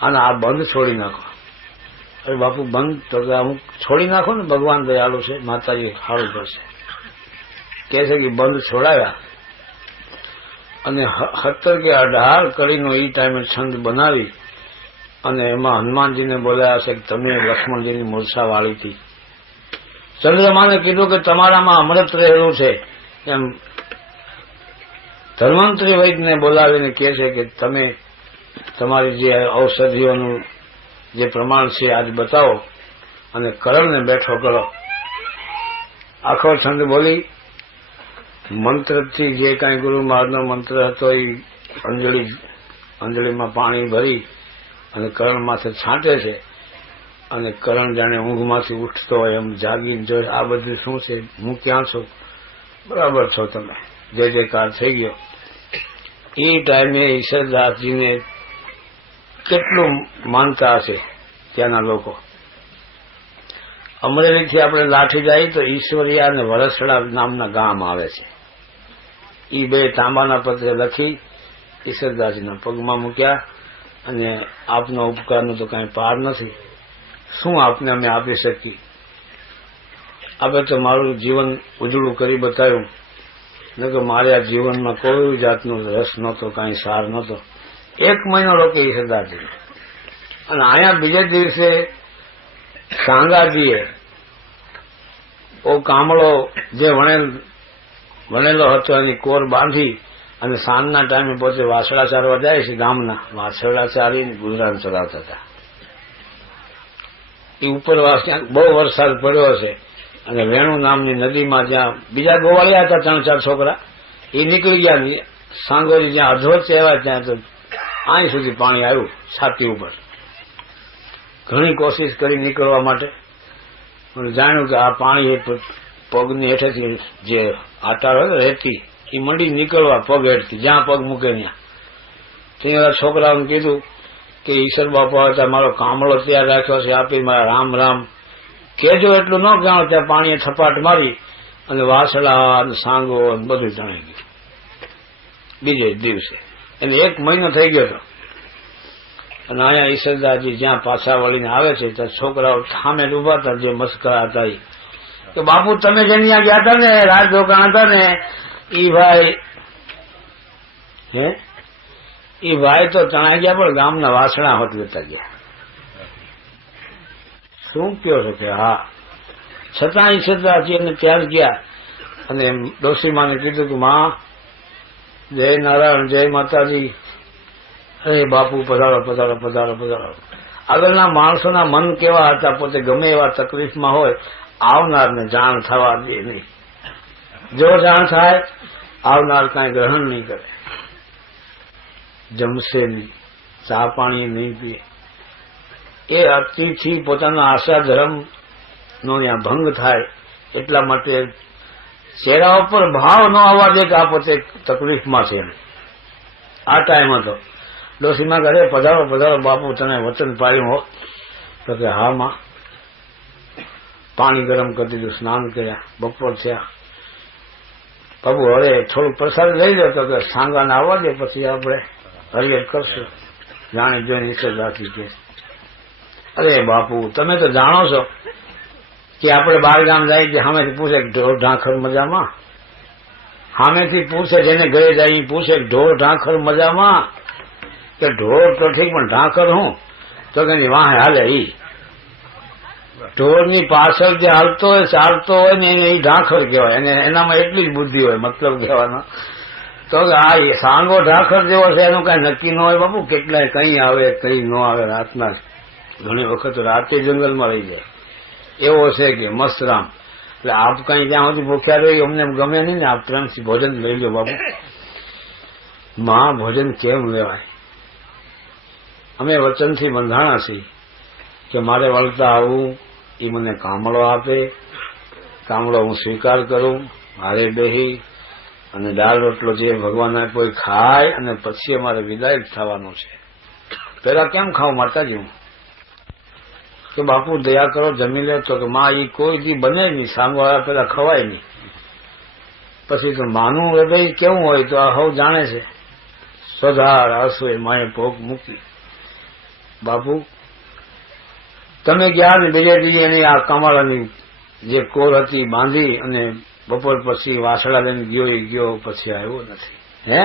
અને આ બંધ છોડી નાખો. અરે બાપુ બંધ તો હું છોડી નાખો ને, ભગવાન દયાળુ છે, માતાજી સારું કરશે. કે છે કે બંધ છોડાયા અને 17 કે 18 કડીનો એ ટાઈમે છંદ બનાવી અને એમાં હનુમાનજીને બોલાયા છે કે તમે લક્ષ્મણજીની મૂર્છા વાળી હતી. ચંદ્રમાને કીધું કે તમારામાં અમૃત રહેલું છે. એમ ધન્વંતરી વૈદ્યને બોલાવીને કહે છે કે તમે તમારી જે ઔષધિઓનું જે પ્રમાણ છે આજ બતાવો અને કરણને બેઠો કરો. આખો છંદ બોલી મંત્રથી જે કાંઈ ગુરુ મહારાજનો મંત્ર હતો એ અંજળીમાં પાણી ભરી અને કરણ માથે છાંટે છે અને કરણ જાણે ઊંઘમાંથી ઉઠતો હોય એમ જાગીને જોઈ આ બધું શું છે, હું ક્યાં છું, બરાબર છો તમે, જે કાર થઈ ગયો. એ ટાઈમે ઈશ્વરદાસજીને કેટલું માનતા હશે ત્યાંના લોકો. અમરેલીથી આપણે લાઠી જાય તો ઈશ્વરિયા અને વરસડા નામના ગામ આવે છે. એ બે તાંબાના પત્રે લખી ઈશ્વરદાસજીના પગમાં મૂક્યા અને આપનો ઉપકારનો તો કાંઈ પાર નથી, શું આપને અમે આપી શકીએ. આપે તો મારું જીવન ઉજળું કરી બતાવ્યું, ન કે મારે આ જીવનમાં કોઈ જાતનો રસ નહોતો, કાંઈ સાર નહોતો. 1 મહિનો રોકે ઈશ્વરદાસજી. અને અહીંયા બીજે દિવસે સાંગાજીએ કામળો જે વણેલો હતો એની કોર બાંધી અને સાંજના ટાઈમે પોતે વાસળા ચારવા જાય છે. ગામના વાસળા ચારીને ગુજરાન ચલાવતા હતા. એ ઉપરવાસ ત્યાં બહુ વરસાદ પડ્યો હશે અને વેણુ નામની નદીમાં જ્યાં બીજા ગોવાળિયા હતા 3-4 છોકરા, એ નીકળી ગયા. સાંગોરી જ્યાં અધવચ્ચે આવ્યા ત્યાં તો અહીં સુધી પાણી આવ્યું છાતી ઉપર. ઘણી કોશિશ કરી નીકળવા માટે, અને જાણ્યું કે આ પાણી એ પગની હેઠેથી જે આટાર હોય ને રેતી એ મંડી નીકળવા પગ હેઠથી, જ્યાં પગ મૂકે ત્યાં છોકરાઓને કીધું કે ઈશ્વર બાપા હતા મારો કામળો તૈયાર રાખ્યો છે, આપી મારા રામ રામ કેજો. એટલું ન કહેવાનું ત્યાં પાણીએ થપાટ મારી અને વાસળા અને સાંગો બધું તણાઈ ગયું. બીજે દિવસે એને 1 મહિનો થઈ ગયો હતો. અને અહીંયા ઈશ્વરદાસજી જ્યાં પાછા વળીને આવે છે ત્યાં છોકરાઓ સામે ઉભા હતા જે મસ્કરા હતા કે બાપુ તમે જેની ત્યાં ગયા હતા ને રાજ રોકાણ હતા ને ઈ ભાઈ તો તણાઈ ગયા, પણ ગામના વાસણા હોત લેતા ગયા. શું કયો છો કે હા. છતાં ઈશ્વરદાસજી એને ત્યાં ગયા અને ડોશીમાને કીધું કે માં જય નારાયણ, જય માતાજી. અરે બાપુ પધારો પધારો પધારો પધારો. આગળના માણસોના મન કેવા હતા, પોતે ગમે એવા તકલીફમાં હોય આવનારને જાણ થવા દે નહીં. જો જાણ થાય આવનાર કાંઈ ગ્રહણ નહીં કરે, જમશે નહીં, ચા પાણી નહીં પીએ. એ અતિથિ પોતાના આશા ધર્મનો ત્યાં ભંગ થાય એટલા માટે ચહેરા ઉપર ભાવ ન આવવા દે કે આ પોતે તકલીફમાં છે. આ ટાઈમ હતો. ડોશીમાં ઘરે પધારો પધારો બાપુ તને વચન પાડ્યું હો. તો કે હા માં. પાણી ગરમ કરી દીધું, સ્નાન કર્યા, બપોર થયા. બાપુ હવે થોડુંક પ્રસાદ લઈ લો. તો કે સાંગાને આવવા દે પછી આપણે હરિયત કરશું. જાણી જોઈને ઈશ્વરદાસજી કે અરે બાપુ તમે તો જાણો છો કે આપણે બાર ગામ જાય છે, સામેથી પૂછે ઢોર ઢાંખર મજામાં. સામેથી પૂછે, જેને ઘરે જાય પૂછે ઢોર ઢાંખર મજામાં. કે ઢોર તો ઠીક પણ ઢાંકર હું તો કે વાહે હાલે. ઈ ઢોરની પાછળ જે હાલતો હોય ચાલતો હોય ને એને એ ઢાંખર કહેવાય. એને એનામાં એટલી જ બુદ્ધિ હોય, મતલબ કહેવાનો. તો આ સાંગો ઢાંખર જેવો છે એનું કઈ નક્કી ન હોય બાપુ. કેટલાય કઈ આવે કઈ ન આવે. રાતના ઘણી વખત રાતે જંગલમાં રહી જાય એવો છે કે મસ્ત રામ. એટલે આપ કઈ ત્યાં સુધી ભૂખ્યા રહી અમને ગમે નહીં ને. આપ પ્રેમથી ભોજન લઈ લો બાપુ. માં ભોજન કેમ લેવાય? અમે વચનથી બંધાણા છીએ કે મારે વળતા આવું, એ મને કામળો આપે, કામળો હું સ્વીકાર કરું, હારે બેહી અને દાળ રોટલો જે ભગવાન આપ્યો એ ખાય અને પછી અમારે વિદાય થવાનું છે. પેલા કેમ ખાવું માતાજી? હું કે બાપુ દયા કરો જમી લે. તો કે માં એ કોઈ દી બને નહીં, સાંગવાળા પેલા ખવાય નહીં. પછી તો માનું હૃદય કેવું હોય તો આ હવ જાણે છે. સધાર હસોય માએ ભોગ મૂકી. બાપુ તમે ગયા ને બીજે દી એની આ કમાળાની જે કોર હતી બાંધી અને બપોર પછી વાસળા લઈને ગયો પછી આવ્યો નથી. હે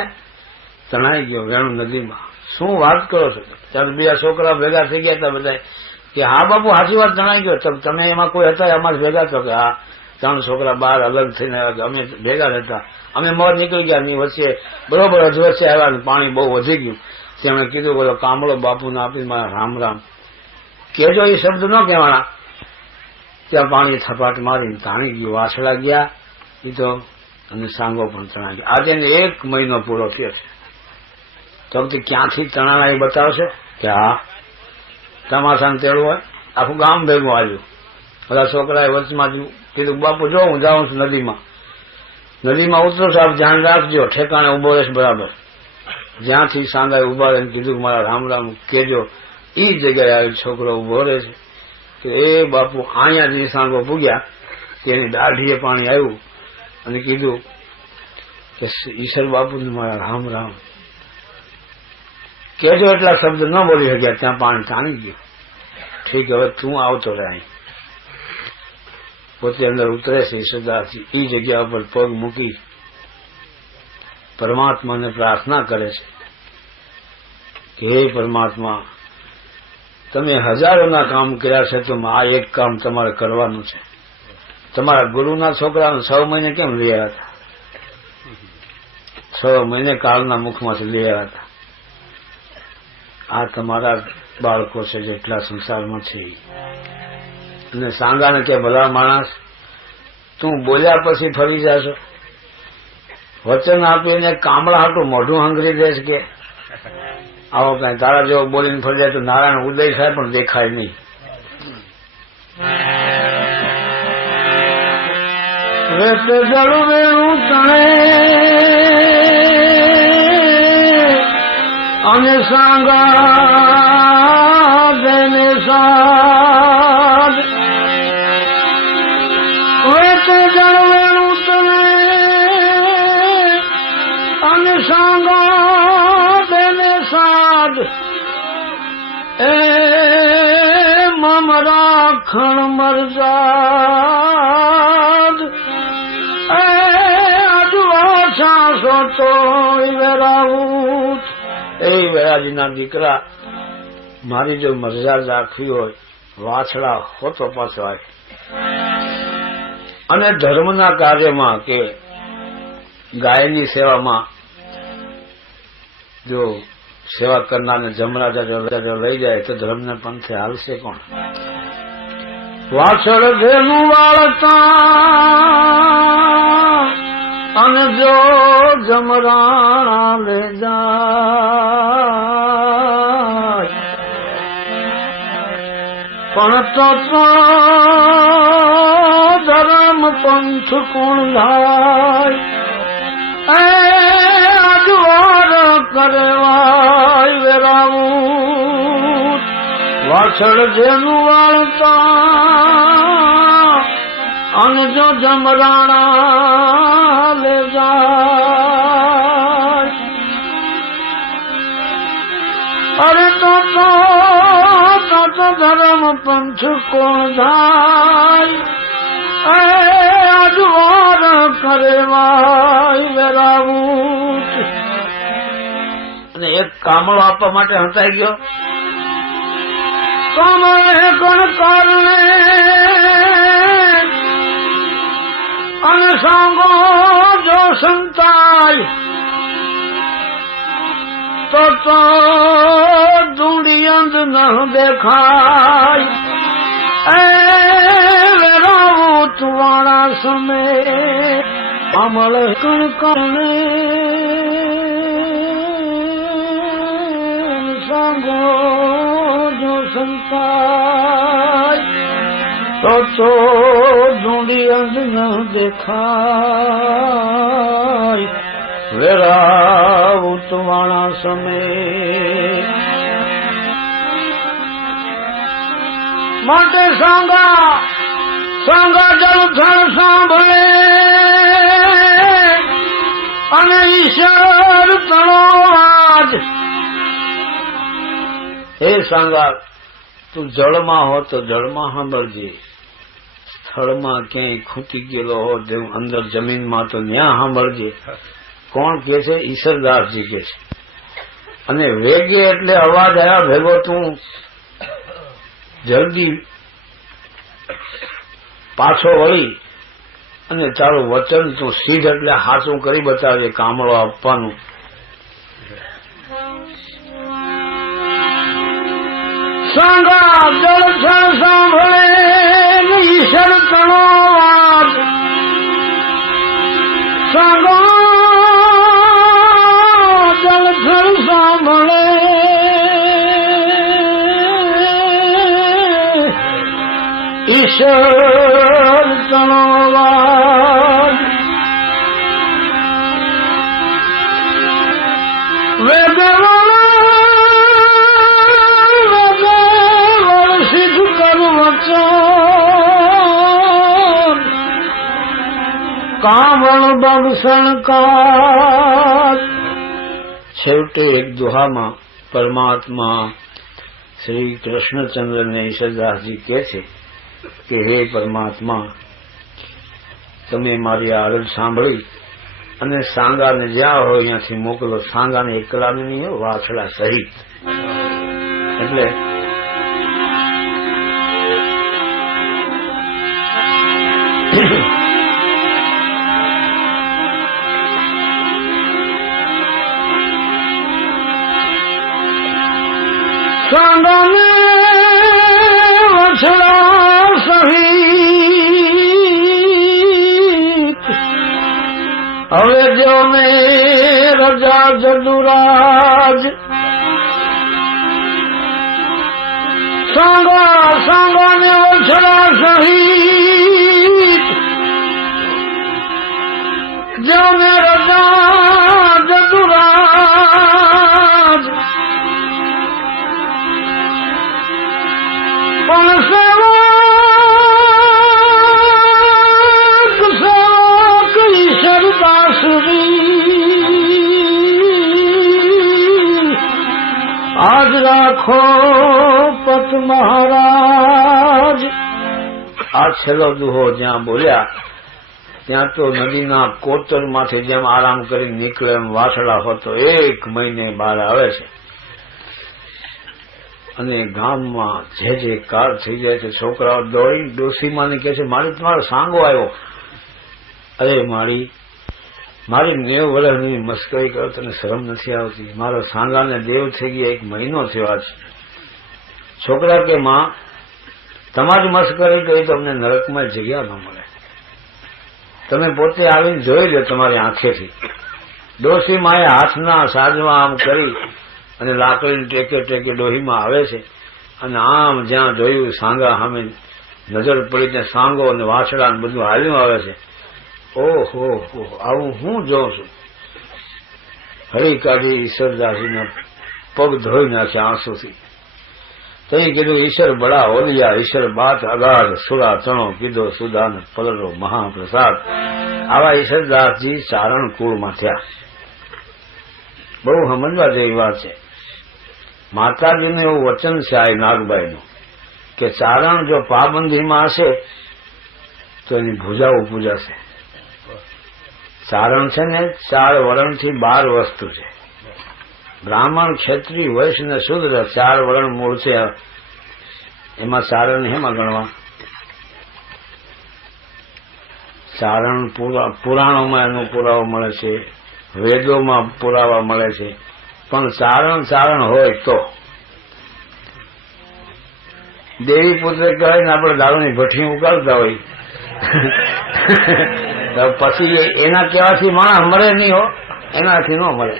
તણાઈ ગયો વેણુ નદીમાં. શું વાત કરો છો? ત્યારે બીજા છોકરા ભેગા થઈ ગયા હતા બધા કે હા બાપુ સાચી વાત તણાઈ ગયો. તમે એમાં કોઈ હતા અમારે ભેગા તો કે હા 3 છોકરા બહાર અલગ થઈને અમે ભેગા હતા. અમે મોર નીકળી ગયા ની વચ્ચે બરોબર અધવચ્ચે આવ્યા ને પાણી બહુ વધી ગયું. તેમણે કીધું બોલો કામળો બાપુને આપી મારા રામ રામ કેજો. એ શબ્દ ન કહેવાના. ત્યાં પાણી થપાટ મારીને તાણી ગયું. વાસળા ગયા એ તો અને સાંગો પણ તણા ગયા. આજે 1 મહિનો પૂરો થયો છે. તો ક્યાંથી તણાના એ બતાવશે કે હા તમાશાને તેડું હોય. આખું ગામ ભેગું આવ્યું. બધા છોકરાએ વચમાં કીધું બાપુ જો હું જાઉં છું નદીમાં ઉતરો સાહેબ ધ્યાન રાખજો, ઠેકાણે ઉભો રહેશે બરાબર. જ્યાંથી સાંગાએ ઉભા રહીને કીધું મારા રામ રામ કેજો. એ જગ્યાએ આવી છોકરો ઉભો રહે છે કે એ બાપુ અહીંયા જે સાંગો પૂગ્યા તેની દાઢીએ પાણી આવ્યું અને કીધું કે ઈશ્વર બાપુને મારા રામ રામ કેજો. એટલા શબ્દ ન બોલી શક્યા, ત્યાં પાણી તાણી ગયું. ઠીક, હવે તું આવતો રહે. અહીં પોતે અંદર ઉતરે છે ઈશ્વરદાસજી. એ જગ્યા ઉપર પગ મૂકી પરમાત્માને પ્રાર્થના કરે છે કે હે પરમાત્મા તમે હજારોના કામ કર્યા છે તો આ એક કામ તમારે કરવાનું છે. તમારા ગુરુના છોકરાને 6 મહિને કેમ લઈ આવ્યા હતા? 6 મહિને કાળના મુખમાંથી લઈ આવ્યા હતા. આ તમારા બાળકો છે જેટલા સંસારમાં છે. અને સાંગાને કે ભલા માણસ તું બોલ્યા પછી ફરી જાશો? વચન આપીને કામળા હાટું મોઢું હંગરી દેશ કે આવો કઈ તારા જેવો બોલીને ફરી જાય તો નારાયણ ઉદય થાય પણ દેખાય નહીં. વેત જળું વેણું તણે અને સાંગા દેને સાદ. વેત જળું વેણું તણે અને સાંગા દેને સાદ. એ મમ રાખણ મરજાદ. એ અજવા છાસો તો વેરાવું. એ વેરાજીના દીકરા મારી જો મરજાદ રાખવી હોય વાછડા હોતો પાછો આવે. અને ધર્મના કાર્યમાં કે ગાયની સેવામાં જો સેવા કરનારને જમરાજા લઈ જાય તો ધર્મને પંથે હાલશે કોણ? વાછળ ધેનું વાળતા અને જો જમરાણા લે જાય પણ તો ધર્મ પંથ કોણ થાય? એ અજવાર કરવાય વેરાવું. વાછળ જેનું વાળતા અને જો જમરાણા લે જાય. અરે તો ધર્મ પંથ કોણ થાય? એ અજવાર કરેવાય વેરાવું. અને એક કામળો આપવા માટે હંતાઈ ગયો. કામળે કોણ કારણે અને સાંગો જો સંતાય તો ડુંડી અંધ ન દેખાય. એ વેરાવું તુવાળા સમે અમળ કણ કરણે સાંગો જો સંતાય. તો ઢૂંઢી અંધ ન દેખાય વેરા ઉતવાણા સમય માટે સાંગા જળથળ સાંભળે અને ઈશ્વર તણો આજ હે સાંગા તું જળમાં હો તો જળમાં સાંભળજે સ્થળમાં ક્યાંય ખૂટી ગયેલો હો તેવું અંદર જમીનમાં તો ન્યા સાંભળજે કોણ કે છે ઈશ્વરદાસજી કે છે અને વેગે એટલે અવાજ આવ્યા ભેગો તું જલ્દી પાછો વળી અને તારું વચન તું સિદ્ધ એટલે હાચું કરી બતાવે કામળો આપવાનું સાંગા જળથળ સાંભળે ઈશ્વર તણો વાત સાંગા જળથળ સાંભળે ઈશ્વર તણો વાત કામળ બગસણ કા છેવટે એક દુહામાં પરમાત્મા શ્રી કૃષ્ણચંદ્રને ઈશ્વરદાસજી કહે છે કે હે પરમાત્મા તમે મારી આરજ સાંભળી અને સાંગાને જ્યાં હોય ત્યાંથી મોકલો સાંગાને એકલાને નહીં વાછડા સહિત એટલે સાંગાને વાછડા સહિત હવે જો ને રજા જદુરાજ સાંગાને વછડા સહિત જો ને રજા જદુરાજ પણ સેવક ઈશ્વરદાસરી આજ રાખો પત મહારાજ આ છેલ્લો દુહો જ્યાં બોલ્યા ત્યાં તો નદીના કોતરમાંથી જેમ આરામ કરી નીકળે એમ વાસળા હોતો 1 મહિને બહાર આવે છે અને ગામમાં જે કાર થઈ જાય છે છોકરાઓ દોડી ડોસીમાને કહે છે મારી તમારો સાંગો આવ્યો અરે મારી 90 વર્ષની મસ્કરી કરો તને શરમ નથી આવતી મારો સાંગાને દેવ થઈ ગયા 1 મહિનો થયો આજ છોકરા કે માં તમારી મસ્કરી કરી તો અમને નરકમાં જગ્યા ન મળે તમે પોતે આવીને જોઈ લો તમારી આંખેથી ડોસીમાએ હાથના સાજવા આમ કરી અને લાકડીને ટેકે ડોહીમાં આવે છે અને આમ જ્યાં જોયું સાંગા સામે નજર પડી ત્યાં સાંગો અને વાછડા બધું હાલ્યું આવે છે ઓહો આવું હું જોઉં છું હરી કાઢી ઈશ્વરદાસજીના પગ ધોઈ નાખ્યા આંસુથી તઈ કીધું ઈશ્વર બડા ઓલિયા ઈશ્વર બાત અગાધ સુરા ચણો કીધો સુદાન પલરો મહાપ્રસાદ આવા ઈશ્વરદાસજી ચારણ કુળમાં થયા બહુ સમજવા જેવી વાત છે માતાજીનું એવું વચન છે આ નાગબાઈનું કે ચારણ જો પાબંદીમાં હશે તો એની ભુજાઓ પૂજાશે ચારણ છે ને 4 વર્ણથી 12 વસ્તુ છે બ્રાહ્મણ ક્ષત્રિય વૈશ્ય ને શૂદ્ર 4 વર્ણ મૂળ છે એમાં ચારણ હેમાં ગણવા ચારણ પુરાણોમાં એનો પુરાવો મળે છે વેદોમાં પુરાવા મળે છે પણ ચારણ હોય તો દેવી પુત્ર કહે ને આપણે દારૂની ભઠ્ઠી ઉગાડતા હોય પછી એના કહેવાથી માણસ મળે નહીં હો એનાથી ન મળે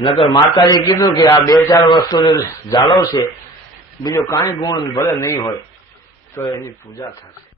નકર માતાજી કીધું કે આ 2-4 વસ્તુ જાળવશે બીજો કાંઈ ગુણ ભલે નહીં હોય તો એની પૂજા થશે